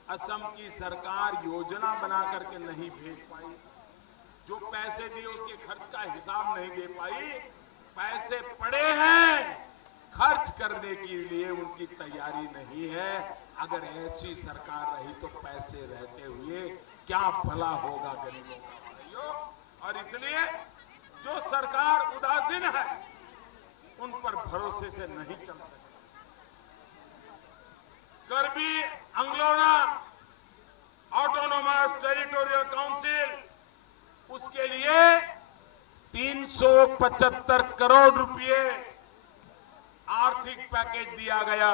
असम की सरकार योजना बना करके नहीं भेज पाई। जो पैसे दिए उसके खर्च का हिसाब नहीं दे पाई। पैसे पड़े हैं, खर्च करने के लिए उनकी तैयारी नहीं है। अगर ऐसी सरकार रही तो पैसे रहते हुए क्या भला होगा गरीबों का भाइयों। और इसलिए जो सरकार उदासीन है उन पर भरोसे से नहीं चल सकती। करबी अंगलोना ऑटोनोमस टेरिटोरियल काउंसिल, उसके लिए 375 करोड़ रुपए आर्थिक पैकेज दिया गया,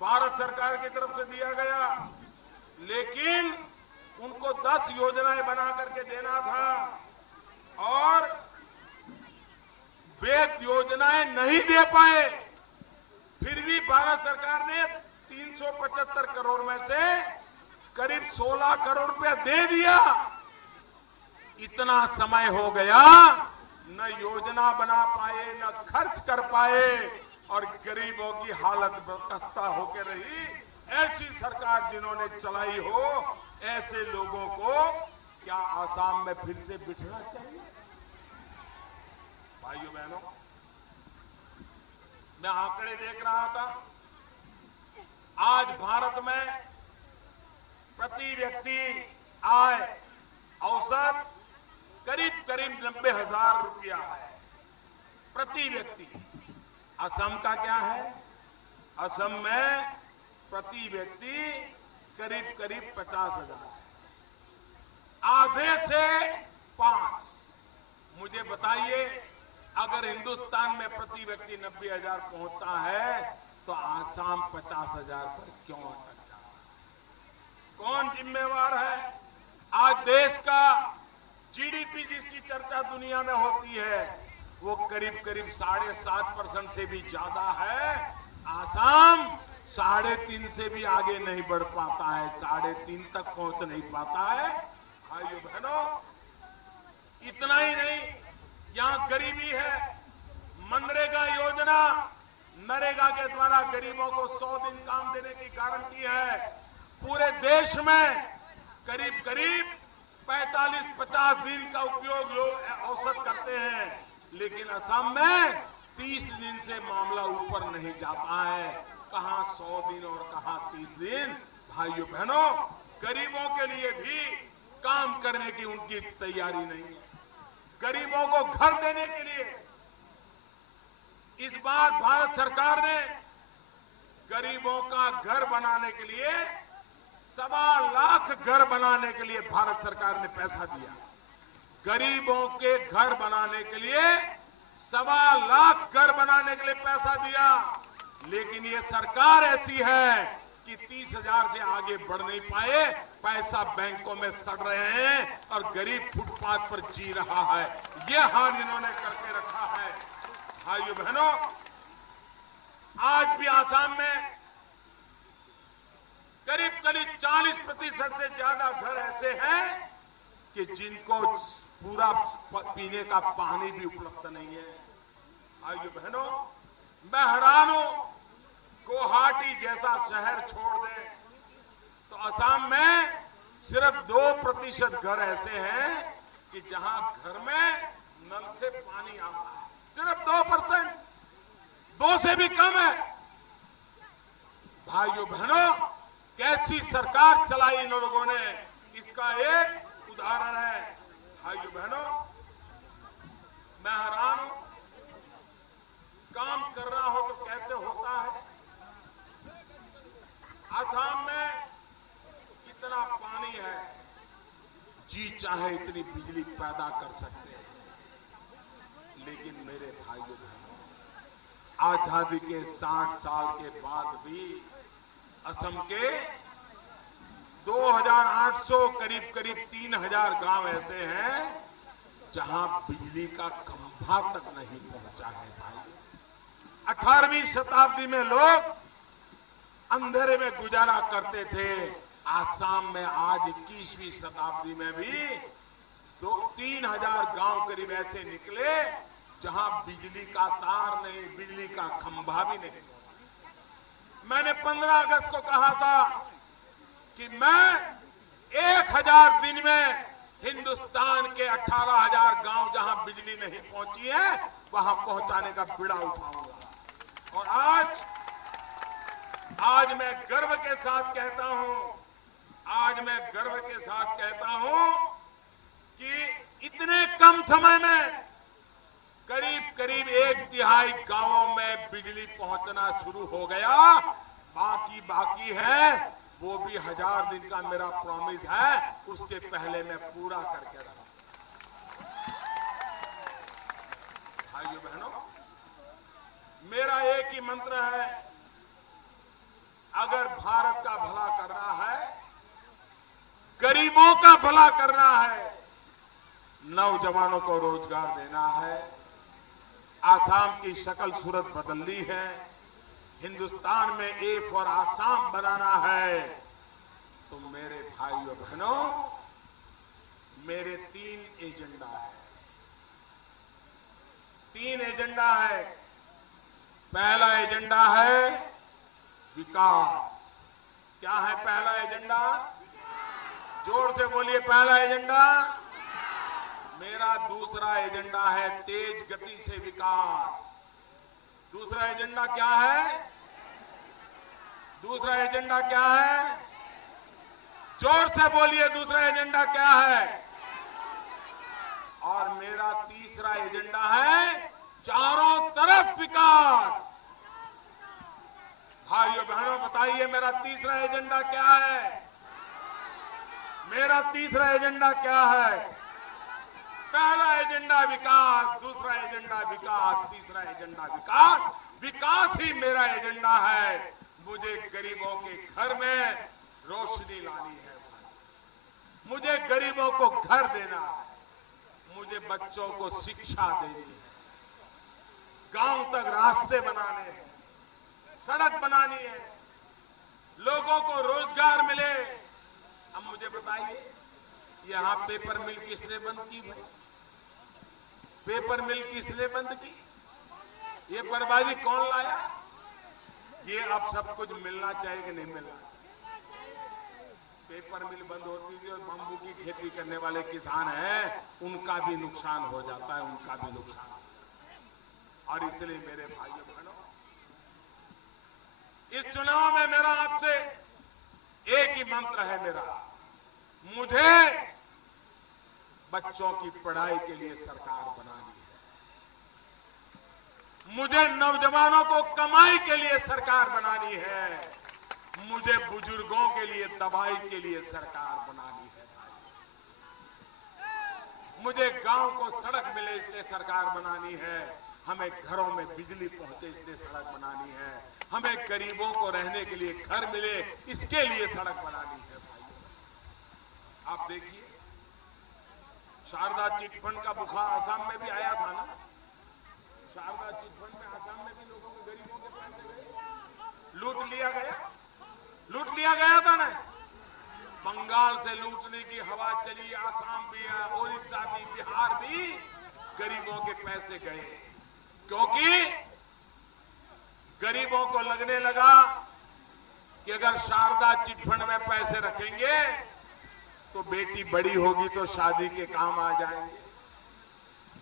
भारत सरकार की तरफ से दिया गया, लेकिन उनको 10 योजनाएं बना करके देना था और वे योजनाएं नहीं दे पाए। फिर भी भारत सरकार ने 375 करोड़ में से करीब 16 करोड़ रुपया दे दिया। इतना समय हो गया, न योजना बना पाए, न खर्च कर पाए, और गरीबों की हालत खस्ता होकर रही। ऐसी सरकार जिन्होंने चलाई हो, ऐसे लोगों को क्या आसाम में फिर से बिठना चाहिए? भाइयों बहनों, मैं आंकड़े देख रहा था, आज भारत में प्रति व्यक्ति आय औसत करीब 90,000 रुपया है प्रति व्यक्ति। असम का क्या है? असम में प्रति व्यक्ति करीब 50,000 है, आधे से 5। मुझे बताइए, अगर हिंदुस्तान में प्रति व्यक्ति 90,000 पहुंचता है तो आसाम 50,000 पर क्यों अटक जाता है? कौन जिम्मेवार है? आज देश का जीडीपी जिसकी चर्चा दुनिया में होती है वो करीब 7.5% से भी ज्यादा है। आसाम 3.5 से भी आगे नहीं बढ़ पाता है, 3.5 तक पहुंच नहीं पाता है। भाइयों बहनों, इतना ही नहीं, यहां गरीबी है। मनरेगा योजना, नरेगा के द्वारा गरीबों को 100 दिन काम देने की गारंटी है। पूरे देश में करीब 45-50 दिन का उपयोग लोग औसत करते हैं, लेकिन असम में 30 दिन से मामला ऊपर नहीं जाता है। कहां 100 दिन और कहां 30 दिन। भाइयों बहनों, गरीबों के लिए भी काम करने की उनकी तैयारी नहीं है। गरीबों को घर देने के लिए इस बार भारत सरकार ने गरीबों का घर बनाने के लिए 1.25 लाख घर बनाने के लिए भारत सरकार ने पैसा दिया। गरीबों के घर बनाने के लिए 1.25 लाख घर बनाने के लिए पैसा दिया, लेकिन ये सरकार ऐसी है कि 30,000 से आगे बढ़ नहीं पाए। पैसा बैंकों में सड़ रहे हैं और गरीब फुटपाथ पर जी रहा है। ये हाल इन्होंने करके रखा है। भाइयों बहनों, आज भी आसाम में करीब 40% से ज्यादा घर ऐसे हैं कि जिनको पूरा पीने का पानी भी उपलब्ध नहीं है। भाइयों बहनों, मैं हैरान हूं, गुवाहाटी जैसा शहर छोड़ दें तो असम में सिर्फ 2% घर ऐसे हैं कि जहां घर में नल से पानी आता है। सिर्फ 2%, 2 से भी कम है। भाइयों बहनों, कैसी सरकार चलाई इन लोगों ने, इसका एक उदाहरण है। भाइयों बहनों, मैं हैरान हूं, काम कर रहा हो तो कैसे होता है। आसाम में इतना पानी है, जी चाहे इतनी बिजली पैदा कर सकते हैं, लेकिन मेरे भाइयों बहनों, आजादी के 60 साल के बाद भी असम के 2800 करीब 3000 गांव ऐसे हैं जहां बिजली का खंभा तक नहीं पहुंचा है। भाई, 18वीं शताब्दी में लोग अंधेरे में गुजारा करते थे। आसाम में आज 21वीं शताब्दी में भी 3000 गांव करीब ऐसे निकले जहां बिजली का तार नहीं, बिजली का खंभा भी नहीं। मैंने 15 अगस्त को कहा था कि मैं 1000 दिन में हिंदुस्तान के 18,000 गांव जहां बिजली नहीं पहुंची है वहां पहुंचाने का बीड़ा उठाऊंगा। और आज मैं गर्व के साथ कहता हूं, कि इतने कम समय में करीब 1/3 गांवों में बिजली पहुंचना शुरू हो गया। बाकी है, वो भी 1000 दिन का मेरा प्रॉमिस है, उसके पहले मैं पूरा करके रहूंगा। भाइयों बहनों, मेरा एक ही मंत्र है, अगर भारत का भला करना है, गरीबों का भला करना है, नौजवानों को रोजगार देना है, आसाम की शक्ल सूरत बदलनी है, हिंदुस्तान में ए फॉर आसाम बनाना है, तो मेरे भाइयों बहनों, मेरे 3 एजेंडा है। 3 एजेंडा है। पहला एजेंडा है विकास। क्या है पहला एजेंडा? जोर से बोलिए, पहला एजेंडा। मेरा दूसरा एजेंडा है तेज गति से विकास। दूसरा एजेंडा क्या है? दूसरा एजेंडा क्या है? जोर से बोलिए, दूसरा एजेंडा क्या है? और मेरा तीसरा एजेंडा है चारों तरफ विकास। भाइयों बहनों, बताइए मेरा तीसरा एजेंडा क्या है? मेरा तीसरा एजेंडा क्या है? पहला एजेंडा विकास, दूसरा एजेंडा विकास, तीसरा एजेंडा विकास। विकास ही मेरा एजेंडा है। मुझे गरीबों के घर में रोशनी लानी है, मुझे गरीबों को घर देना है, मुझे बच्चों को शिक्षा देनी है, गांव तक रास्ते बनाने हैं, सड़क बनानी है, लोगों को रोजगार मिले। अब मुझे बताइए, यहां पेपर मिल किसने बंद की भाई? पेपर मिल किसने बंद की? ये बर्बादी कौन लाया? ये अब सब कुछ मिलना चाहिए कि नहीं मिलना? पेपर मिल बंद होती थी और बम्बू की खेती करने वाले किसान हैं, उनका भी नुकसान हो जाता है, उनका भी नुकसान। और इसलिए मेरे भाइयों बहनों, इस चुनाव में मेरा आपसे एक ही मंत्र है मेरा, मुझे बच्चों की पढ़ाई के लिए सरकार बनानी है, मुझे नौजवानों को कमाई के लिए सरकार बनानी है, मुझे बुजुर्गों के लिए दवाई के लिए सरकार बनानी है, मुझे गांव को सड़क मिले इसलिए सरकार बनानी है, हमें घरों में बिजली पहुंचे इसलिए सड़क बनानी है, हमें गरीबों को रहने के लिए घर मिले इसके लिए सड़क बनानी है। भाई आप देखिए, शारदा चिटफंड का बुखार आसाम में भी आया था ना? शारदा चिटफंड में आसाम में भी लोगों के, गरीबों के पैसे गए, लूट लिया गया था ना? बंगाल से लूटने की हवा चली, आसाम भी, ओडिशा भी, बिहार भी, गरीबों के पैसे गए, क्योंकि गरीबों को लगने लगा कि अगर शारदा चिटफंड में पैसे रखेंगे तो बेटी बड़ी होगी तो शादी के काम आ जाएंगे,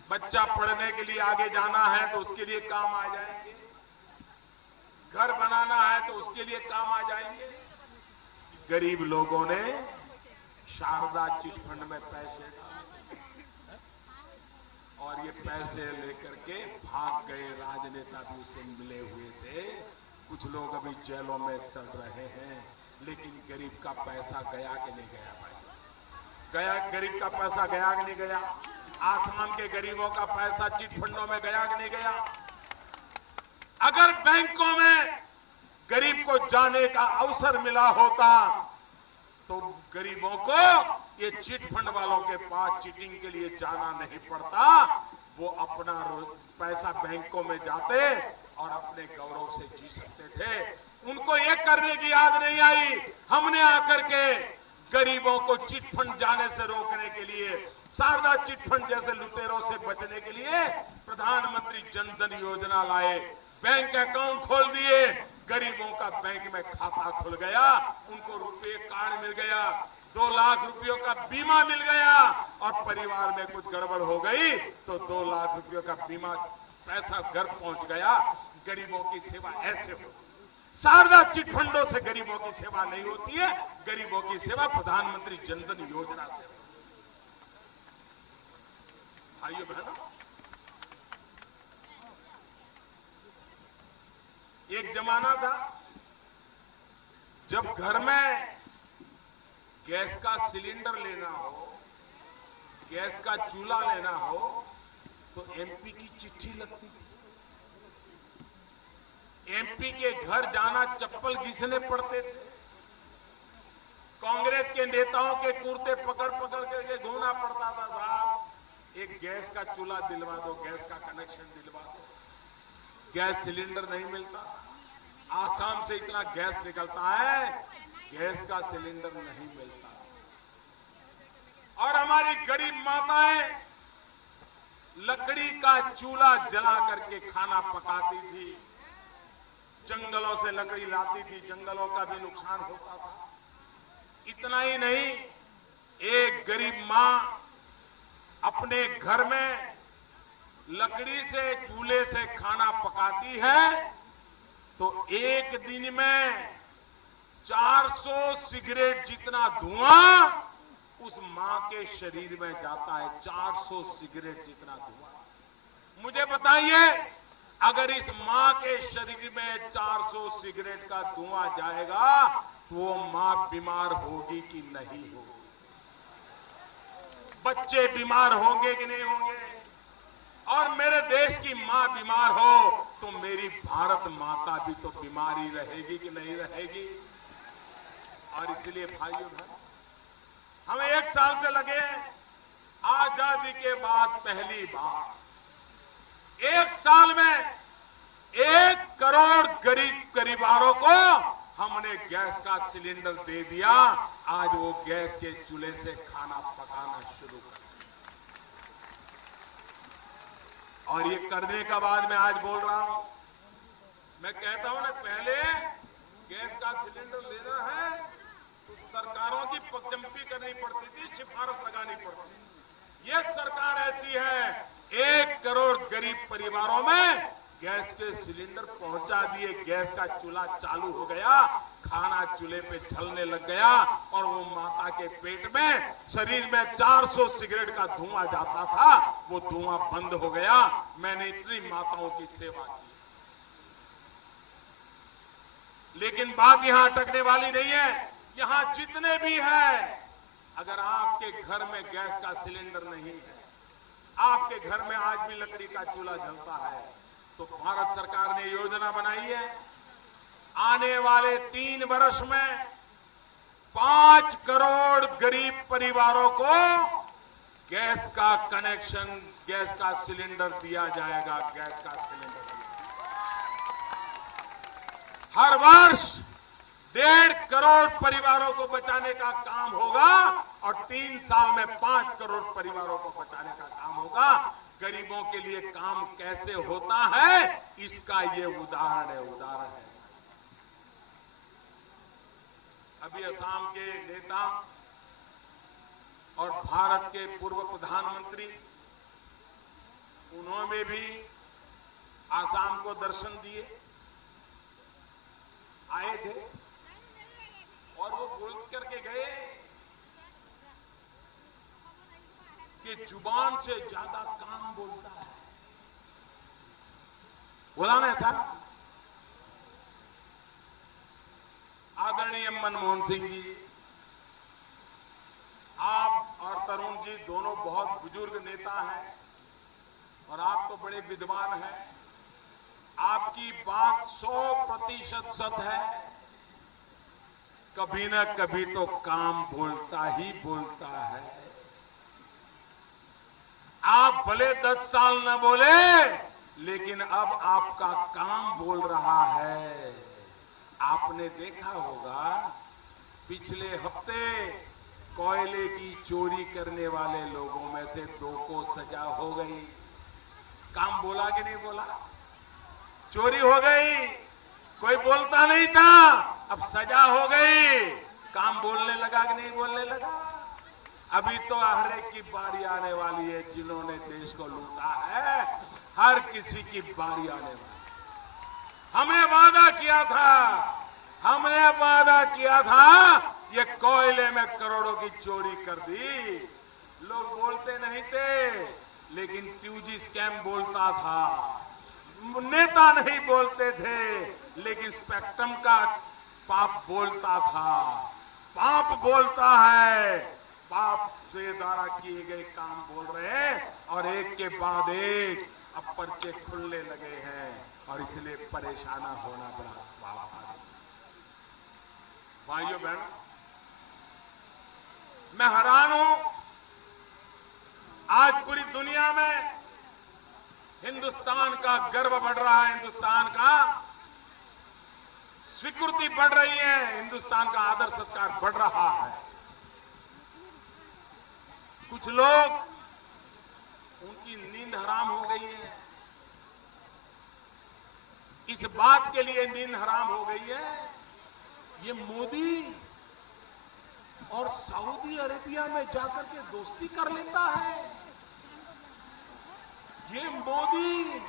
बच्चा पढ़ने के लिए आगे जाना है तो उसके लिए काम आ जाएंगे, घर बनाना है तो उसके लिए काम आ जाएंगे। गरीब लोगों ने शारदा चिटफंड में पैसे डाले और ये पैसे लेकर के भाग गए। राजनेता भी उससे मिले हुए थे, कुछ लोग अभी जेलों में सड़ रहे हैं। लेकिन गरीब का पैसा गया कि नहीं गया भाई? गया? गरीब का पैसा गया कि नहीं गया? आसाम के गरीबों का पैसा चिटफंडों में गया कि नहीं गया? अगर बैंकों में गरीब को जाने का अवसर मिला होता तो गरीबों को ये चिटफंड वालों के पास चीटिंग के लिए जाना नहीं पड़ता। वो अपना पैसा बैंकों में जाते और अपने गौरव से जी सकते थे। उनको ये करने की याद नहीं आई। हमने आकर के गरीबों को चिटफंड जाने से रोकने के लिए, शारदा चिटफंड जैसे लुटेरों से बचने के लिए प्रधानमंत्री जन धन योजना लाए, बैंक अकाउंट खोल दिए, गरीबों का बैंक में खाता खुल गया, उनको रुपए कार्ड मिल गया, 2 लाख रुपयों का बीमा मिल गया और परिवार में कुछ गड़बड़ हो गई तो 2 लाख रुपयों का बीमा पैसा घर पहुंच गया। गरीबों की सेवा ऐसे हो। शारदा चिटफंडों से गरीबों की सेवा नहीं होती है, गरीबों की सेवा प्रधानमंत्री जन धन योजना से होती है। भाइयों बहनों, एक जमाना था जब घर में गैस का सिलेंडर लेना हो, गैस का चूल्हा लेना हो तो एमपी की चिट्ठी लगती थी। एमपी के घर जाना चप्पल घिसने पड़ते थे। कांग्रेस के नेताओं के कुर्ते पकड़ पकड़ करके घूमना पड़ता था, साहब एक गैस का चूल्हा दिलवा दो, गैस का कनेक्शन दिलवा दो। गैस सिलेंडर नहीं मिलता। आसाम से इतना गैस निकलता है, गैस का सिलेंडर नहीं मिलता। और हमारी गरीब माताएं लकड़ी का चूल्हा जला करके खाना पकाती थी, जंगलों से लकड़ी लाती थी, जंगलों का भी नुकसान होता था। इतना ही नहीं, एक गरीब मां अपने घर में लकड़ी से, चूल्हे से खाना पकाती है तो एक दिन में 400 सिगरेट जितना धुआं उस मां के शरीर में जाता है। 400 सिगरेट जितना धुआं। मुझे बताइए, अगर इस मां के शरीर में 400 सिगरेट का धुआं जाएगा तो वो मां बीमार होगी कि नहीं होगी? बच्चे बीमार होंगे कि नहीं होंगे? और मेरे देश की मां बीमार हो तो मेरी भारत माता भी तो बीमारी रहेगी कि नहीं रहेगी? और इसलिए भाइयों बहनों, हमें 1 साल से लगे आजादी के बाद पहली बार 1 साल में 1 करोड़ गरीब परिवारों को हमने गैस का सिलेंडर दे दिया। आज वो गैस के चूल्हे से खाना पकाना शुरू कर। और ये करने का बाद मैं आज बोल रहा हूं, मैं कहता हूं ना, पहले गैस का सिलेंडर लेना है तो सरकारों की पगचंपी करनी पड़ती थी, सिफारिश लगानी पड़ती थी। ये सरकार ऐसी है, 1 करोड़ गरीब परिवारों में गैस के सिलेंडर पहुंचा दिए, गैस का चूल्हा चालू हो गया, खाना चूल्हे पे जलने लग गया और वो माता के पेट में, शरीर में 400 सिगरेट का धुआं जाता था, वो धुआं बंद हो गया। मैंने इतनी माताओं की सेवा की। लेकिन बात यहां अटकने वाली नहीं है। यहां जितने भी हैं, अगर आपके घर में गैस का सिलेंडर नहीं है, आपके घर में आज भी लकड़ी का चूल्हा जलता है, तो भारत सरकार ने योजना बनाई है, आने वाले 3 वर्ष में 5 करोड़ गरीब परिवारों को गैस का कनेक्शन, गैस का सिलेंडर दिया जाएगा। गैस का सिलेंडर हर वर्ष 1.5 करोड़ परिवारों को बचाने का काम होगा और 3 साल में 5 करोड़ परिवारों को बचाने का काम होगा। गरीबों के लिए काम कैसे होता है, इसका ये उदाहरण है। अभी असम के नेता और भारत के पूर्व प्रधानमंत्री, उन्होंने भी असम को दर्शन दिए, आए थे और वो बोल करके गए कि जुबान से ज्यादा काम बोलता है। बोला ना ऐसा? आदरणीय मनमोहन सिंह जी, आप और तरुण जी दोनों बहुत बुजुर्ग नेता हैं और आप तो बड़े विद्वान हैं। आपकी बात 100% सत्य है। कभी न कभी तो काम बोलता ही बोलता है। आप भले 10 साल न बोले, लेकिन अब आपका काम बोल रहा है। आपने देखा होगा पिछले हफ्ते कोयले की चोरी करने वाले लोगों में से 2 को सजा हो गई। काम बोला कि नहीं बोला? चोरी हो गई, कोई बोलता नहीं था, अब सजा हो गई। काम बोलने लगा कि नहीं बोलने लगा? अभी तो हर एक की बारी आने वाली है। जिन्होंने देश को लूटा है, हर किसी की बारी आने वाली। हमने वादा किया था ये कोयले में करोड़ों की चोरी कर दी। लोग बोलते नहीं थे, लेकिन 2G स्कैम बोलता था। नेता नहीं बोलते थे, लेकिन स्पेक्ट्रम का पाप बोलता था। पाप बोलता है, पाप से द्वारा किए गए काम बोल रहे हैं और एक के बाद एक अब पर्चे खुलने लगे हैं और इसलिए परेशाना होना बड़ा स्वाभाविक। भाइयों बहनों, मैं हैरान हूं। आज पूरी दुनिया में हिंदुस्तान का गर्व बढ़ रहा है, हिंदुस्तान का स्वीकृति बढ़ रही है, हिंदुस्तान का आदर सत्कार बढ़ रहा है। कुछ लोग, उनकी नींद हराम हो गई है। इस बात के लिए नींद हराम हो गई है, ये मोदी और सऊदी अरेबिया में जाकर के दोस्ती कर लेता है। ये मोदी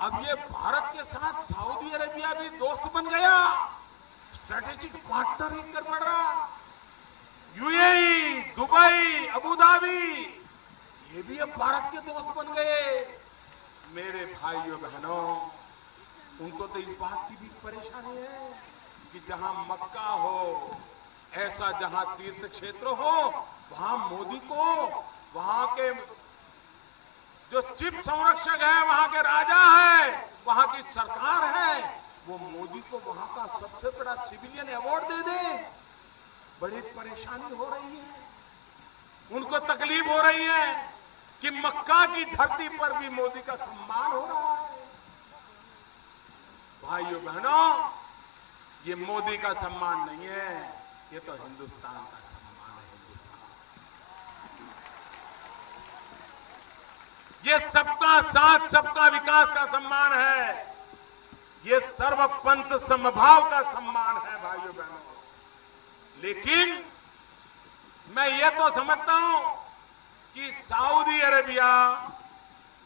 अब ये भारत के साथ सऊदी अरेबिया भी दोस्त बन गया, स्ट्रेटेजिक पार्टनर बनकर बढ़ रहा। यूएई, दुबई, अबू धाबी, ये भी अब भारत के दोस्त बन गए। मेरे भाइयों बहनों, उनको तो इस बात की भी परेशानी है कि जहां मक्का हो, ऐसा जहां तीर्थ क्षेत्र हो, वहां मोदी को, वहां के जो चीफ संरक्षक है, वहां के राजा है, वहां की सरकार है, वो मोदी को वहां का सबसे बड़ा सिविलियन अवार्ड दे दे। बड़ी परेशानी हो रही है, उनको तकलीफ हो रही है कि मक्का की धरती पर भी मोदी का सम्मान हो रहा है। भाइयों बहनों, ये मोदी का सम्मान नहीं है, ये तो हिंदुस्तान का सम्मान है। ये सबका साथ, सबका विकास का सम्मान है। ये सर्वपंथ समभाव का सम्मान है। भाइयों बहनों, लेकिन मैं ये तो समझता हूं कि सऊदी अरेबिया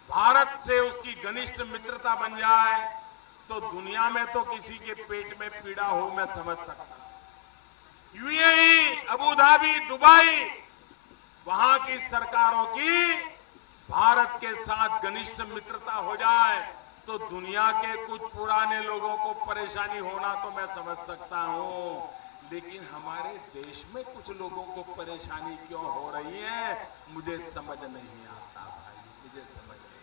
भारत से उसकी घनिष्ठ मित्रता बन जाए तो दुनिया में तो किसी के पेट में पीड़ा हो, मैं समझ सकता हूं। यूएई, अबू धाबी, दुबई, वहां की सरकारों की भारत के साथ घनिष्ठ मित्रता हो जाए तो दुनिया के कुछ पुराने लोगों को परेशानी होना तो मैं समझ सकता हूं। लेकिन हमारे देश में कुछ लोगों को परेशानी क्यों हो रही है, मुझे समझ नहीं आता भाई, मुझे समझ नहीं।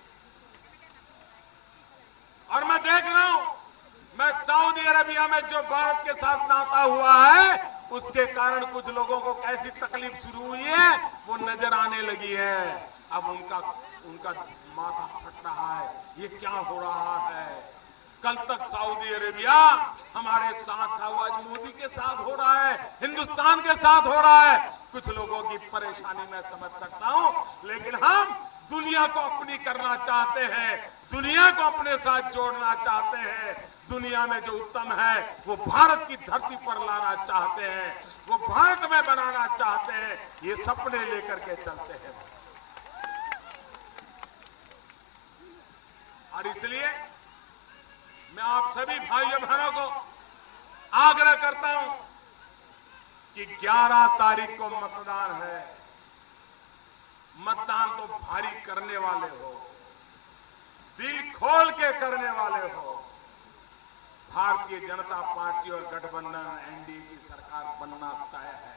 और मैं देख रहा हूं, मैं सऊदी अरेबिया में जो भारत के साथ नाता हुआ है, उसके कारण कुछ लोगों को कैसी तकलीफ शुरू हुई है वो नजर आने लगी है। अब उनका माथा फट रहा है, ये क्या हो रहा है। कल तक सऊदी अरेबिया हमारे साथ था, वो आज मोदी के साथ हो रहा है, हिंदुस्तान के साथ हो रहा है। कुछ लोगों की परेशानी मैं समझ सकता हूं, लेकिन हम दुनिया को अपनी करना चाहते हैं, दुनिया को अपने साथ जोड़ना चाहते हैं। दुनिया में जो उत्तम है वो भारत की धरती पर लाना चाहते हैं, वो भारत में बनाना चाहते हैं। ये सपने लेकर के चलते हैं और इसलिए मैं आप सभी भाइयों बहनों को आग्रह करता हूं कि 11 तारीख को मतदान है। मतदान तो भारी करने वाले हो, दिल खोल के करने वाले हो। भारतीय जनता पार्टी और गठबंधन एनडीए की सरकार बनना तय है।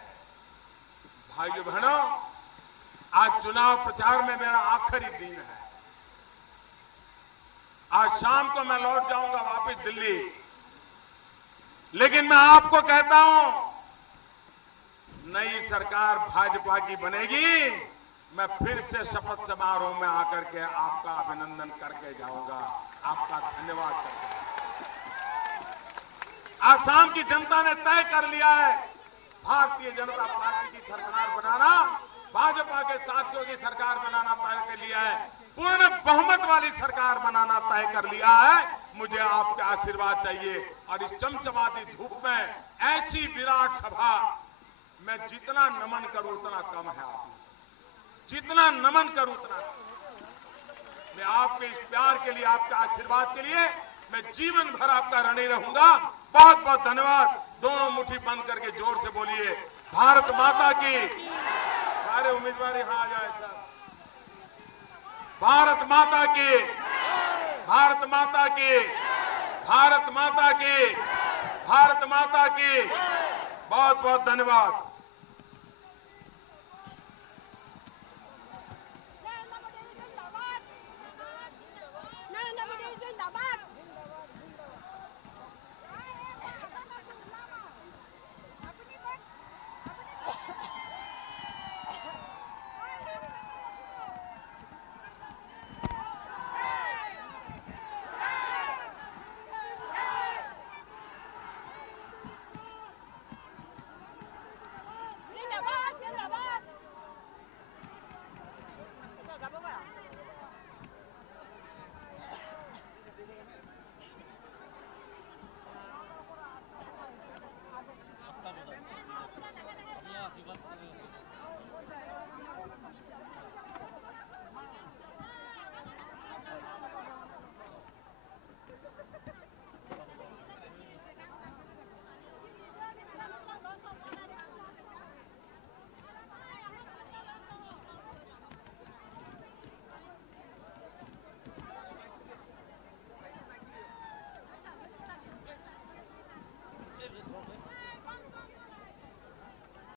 भाइयों बहनों, आज चुनाव प्रचार में मेरा आखिरी दिन है। आज शाम को मैं लौट जाऊंगा वापस दिल्ली, लेकिन मैं आपको कहता हूं, नई सरकार भाजपा की बनेगी, मैं फिर से शपथ समारोह में आकर के आपका अभिनंदन करके जाऊंगा, आपका धन्यवाद करके। आसाम की जनता ने तय कर लिया है, भारतीय जनता पार्टी की सरकार बनाना, भाजपा के साथियों की सरकार बनाना तय कर लिया है, पूर्ण बहुमत वाली सरकार बनाना तय कर लिया है। मुझे आपके आशीर्वाद चाहिए। और इस चमचमाती धूप में ऐसी विराट सभा, मैं जितना नमन करूं उतना कम है। आप जितना नमन करूं उतना, मैं आपके इस प्यार के लिए, आपके आशीर्वाद के लिए मैं जीवन भर आपका ऋणी रहूंगा। बहुत बहुत धन्यवाद। दोनों मुट्ठी बंद करके जोर से बोलिए, भारत माता की। सारे उम्मीदवार यहां आ जाए सर। भारत माता की, भारत माता की, भारत माता की, भारत माता की। बहुत बहुत धन्यवाद।